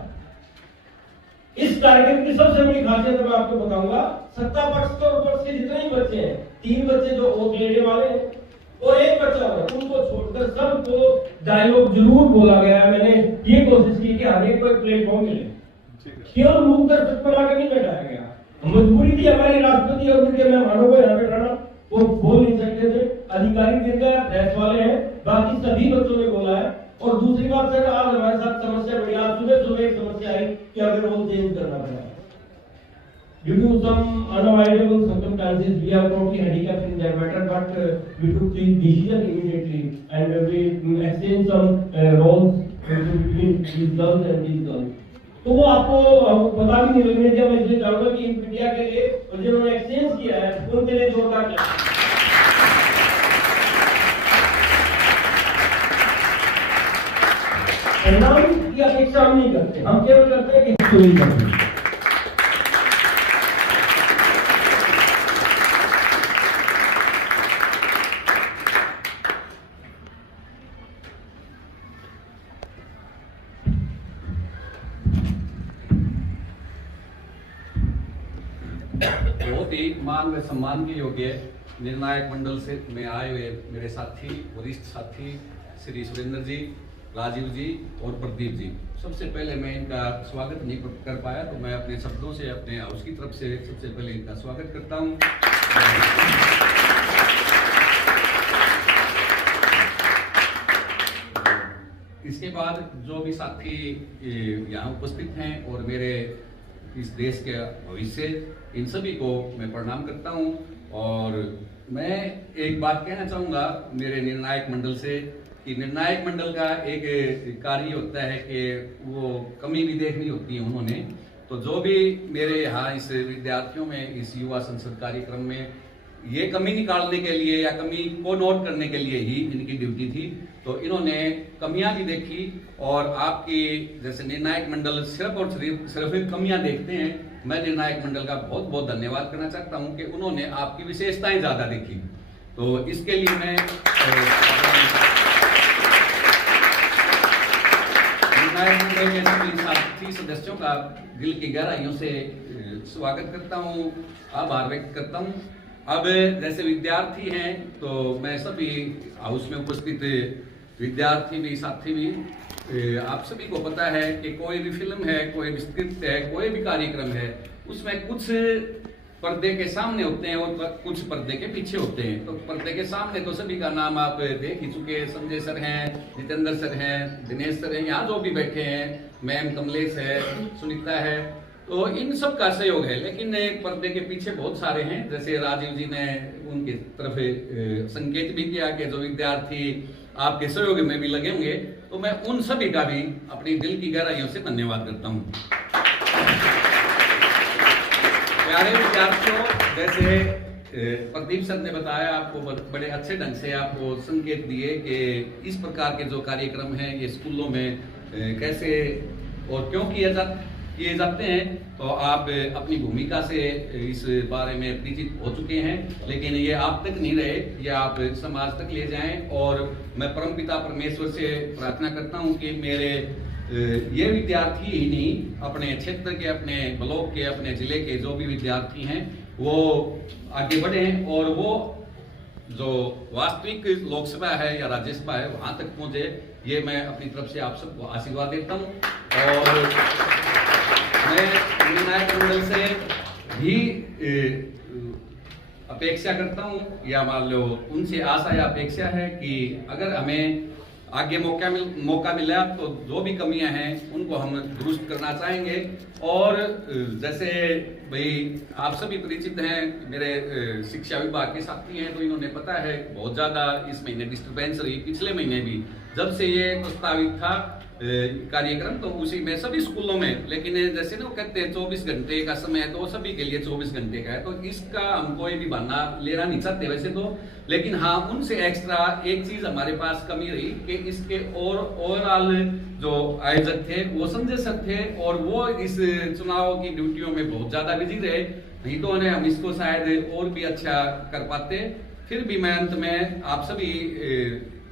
इस कार्यक्रम की सबसे बड़ी खासियत मैं आपको बताऊंगा, सत्ता पक्ष के ऊपर से जितने भी बच्चे हैं, 3 बच्चे जो ओथ लेने वाले हैं और 1 बच्चा है, उनको छोड़कर सबको डायलॉग जरूर बोला गया है। मैंने ये कोशिश की कि हर एक को एक प्लेटफॉर्म मिले, केवल मुंह कर बना के नहीं बैठाया गया। मजबूरी थी हमारे राष्ट्रपति और उनके मेहमानों को यहाँ बैठाना, वो बोल नहीं सकते थे, अधिकारी दिन का प्रेस वाले हैं, बाकी सभी बच्चों ने बोला है। और दूसरी बात सर, आज हमारे साथ समस्या बढ़ी, आज सुबह एक समस्या आई कि अगर वो चेंज करना पड़ा due to some unavoidable circumstances we are totally handicapped in that matter, but we took the decision immediately and we exchanged some roles between these girls and these girls. तो वो आपको पता भी नहीं लगने दिया। मैं इसलिए चाहूंगा कि मीडिया के लिए और जिन्होंने एक्सचेंज किया है उनके लिए जोरदार परिणाम की अपेक्षा हम नहीं करते, हम केवल करते हैं कि नहीं करते। बहुत ही मान व सम्मान के योग्य निर्णायक मंडल से में आए हुए मेरे साथी, वरिष्ठ साथी श्री सुरेंद्र जी, राजीव जी और प्रदीप जी, सबसे पहले मैं इनका स्वागत नहीं कर पाया, तो मैं अपने शब्दों से अपने हाउस की तरफ से सबसे पहले इनका स्वागत करता हूं। इसके बाद जो भी साथी यहाँ उपस्थित हैं और मेरे इस देश के भविष्य, इन सभी को मैं प्रणाम करता हूं। और मैं एक बात कहना चाहूँगा मेरे निर्णायक मंडल से कि निर्णायक मंडल का एक कार्य होता है कि वो कमी भी देखनी होती है उन्होंने। तो जो भी मेरे यहाँ इस विद्यार्थियों में इस युवा संसद कार्यक्रम में ये कमी निकालने के लिए या कमी को नोट करने के लिए ही इनकी ड्यूटी थी, तो इन्होंने कमियां भी देखी। और आपकी जैसे निर्णायक मंडल सिर्फ और सिर्फ कमियां देखते हैं, मैं निर्णायक मंडल का बहुत बहुत धन्यवाद करना चाहता हूं कि उन्होंने आपकी विशेषताएं ज्यादा देखी। तो इसके लिए मैं निर्णायक मंडल के सभी साथी सदस्यों का दिल की गहराइयों से स्वागत करता हूं, आभार व्यक्त करता हूं। अब जैसे विद्यार्थी हैं तो मैं सभी हाउस में उपस्थित विद्यार्थी भी, साथी भी, आप सभी को पता है कि कोई भी फिल्म है, कोई भी स्क्रिप्ट है, कोई भी कार्यक्रम है, उसमें कुछ पर्दे के सामने होते हैं और कुछ पर्दे के पीछे होते हैं। तो पर्दे के सामने तो सभी का नाम आप देख ही चुके, संजय सर हैं, जितेंद्र सर हैं, दिनेश सर हैं, यहाँ जो भी बैठे हैं, मैम कमलेश है, सुनीता है, तो इन सब का सहयोग है। लेकिन पर्दे के पीछे बहुत सारे हैं, जैसे राजीव जी ने उनकी तरफ संकेत भी किया कि जो विद्यार्थी आपके सहयोग में भी लगे होंगे, तो मैं उन सभी का भी अपनी दिल की गहराइयों से धन्यवाद करता हूं। प्यारे विद्यार्थियों, जैसे प्रदीप सर ने बताया, आपको बड़े अच्छे ढंग से आपको संकेत दिए कि इस प्रकार के जो कार्यक्रम हैं ये स्कूलों में कैसे और क्यों किए जाते हैं, तो आप अपनी भूमिका से इस बारे में परिचित हो चुके हैं। लेकिन ये आप तक नहीं रहे, ये आप समाज तक ले जाएं। और मैं परमपिता परमेश्वर से प्रार्थना करता हूं कि मेरे ये विद्यार्थी ही नहीं, अपने क्षेत्र के, अपने ब्लॉक के, अपने जिले के जो भी विद्यार्थी हैं वो आगे बढ़ें और वो जो वास्तविक लोकसभा है या राज्यसभा है वहां तक पहुंचे। ये मैं अपनी तरफ से आप सबको आशीर्वाद देता हूं। और मैं निर्णायक मंडल से भी अपेक्षा करता हूं, या मान लो उनसे आशा या अपेक्षा है कि अगर हमें आगे मौका मिला तो जो भी कमियां हैं उनको हम दुरुस्त करना चाहेंगे। और जैसे भाई आप सभी परिचित हैं, मेरे शिक्षा विभाग के साथी हैं, तो इन्होंने पता है बहुत ज्यादा इस महीने डिस्टर्बेंस रही, पिछले महीने भी जब से ये प्रस्तावित था कार्यक्रम, तो उसी में सभी स्कूलों में, लेकिन जैसे ना वो कहते हैं 24 घंटे का समय है, तो वो सभी के लिए 24 घंटे का है, तो इसका हम कोई भी बहाना लेना नहीं चाहते वैसे तो, लेकिन हाँ उनसे एक्स्ट्रा एक चीज हमारे पास कमी रही कि इसके और ओवरऑल जो आयोजक थे वो संजय सर थे, और वो इस चुनाव की ड्यूटियों में बहुत ज्यादा बिजी रहे, नहीं तो उन्हें हम इसको शायद और भी अच्छा कर पाते। फिर भी मैं अंत में आप सभी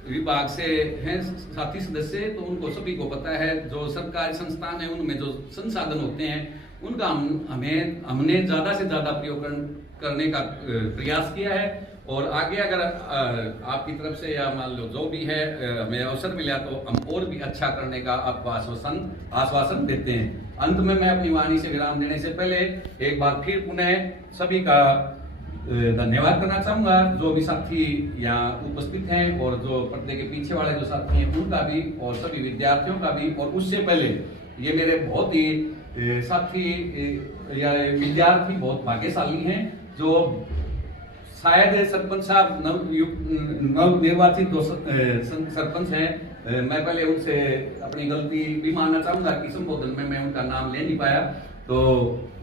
विभाग से हैं साथी सदस्य, तो उनको सभी को पता है जो सरकारी संस्थान है उनमें जो संसाधन होते हैं उनका हमने ज्यादा से ज्यादा प्रयोग करने का प्रयास किया है, और आगे अगर आपकी तरफ से या मान लो जो भी है हमें अवसर मिला तो हम और भी अच्छा करने का आपको आश्वासन देते हैं। अंत में मैं अपनी वाणी से विराम देने से पहले एक बार फिर पुनः सभी का धन्यवाद करना चाहूंगा, जो भी साथी यहाँ उपस्थित हैं और जो पर्दे के पीछे वाले जो साथी हैं उनका भी, और सभी विद्यार्थियों का भी, और उससे पहले ये मेरे बहुत ही साथी या विद्यार्थी बहुत भाग्यशाली हैं जो शायद सरपंच साहब नव निर्वाचित जो सरपंच हैं। मैं पहले उनसे अपनी गलती भी मानना चाहूंगा कि संबोधन में मैं उनका नाम ले नहीं पाया, तो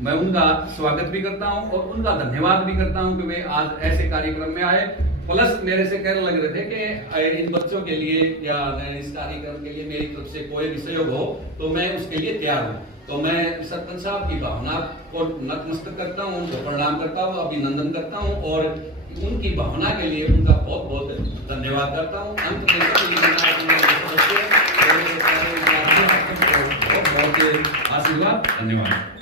मैं उनका स्वागत भी करता हूं और उनका धन्यवाद भी करता हूं कि वे आज ऐसे कार्यक्रम में आए। प्लस मेरे से कहने लग रहे थे कि इन बच्चों के लिए या इस कार्यक्रम के लिए मेरी तरफ से कोई भी सहयोग हो तो मैं उसके लिए तैयार हूँ। तो मैं सरपंच साहब की भावना को नतमस्तक करता हूँ, उनको प्रणाम करता हूँ, अभिनंदन करता हूँ और उनकी भावना के लिए उनका बहुत बहुत धन्यवाद करता हूँ। अंत में बहुत बहुत आशीर्वाद, धन्यवाद।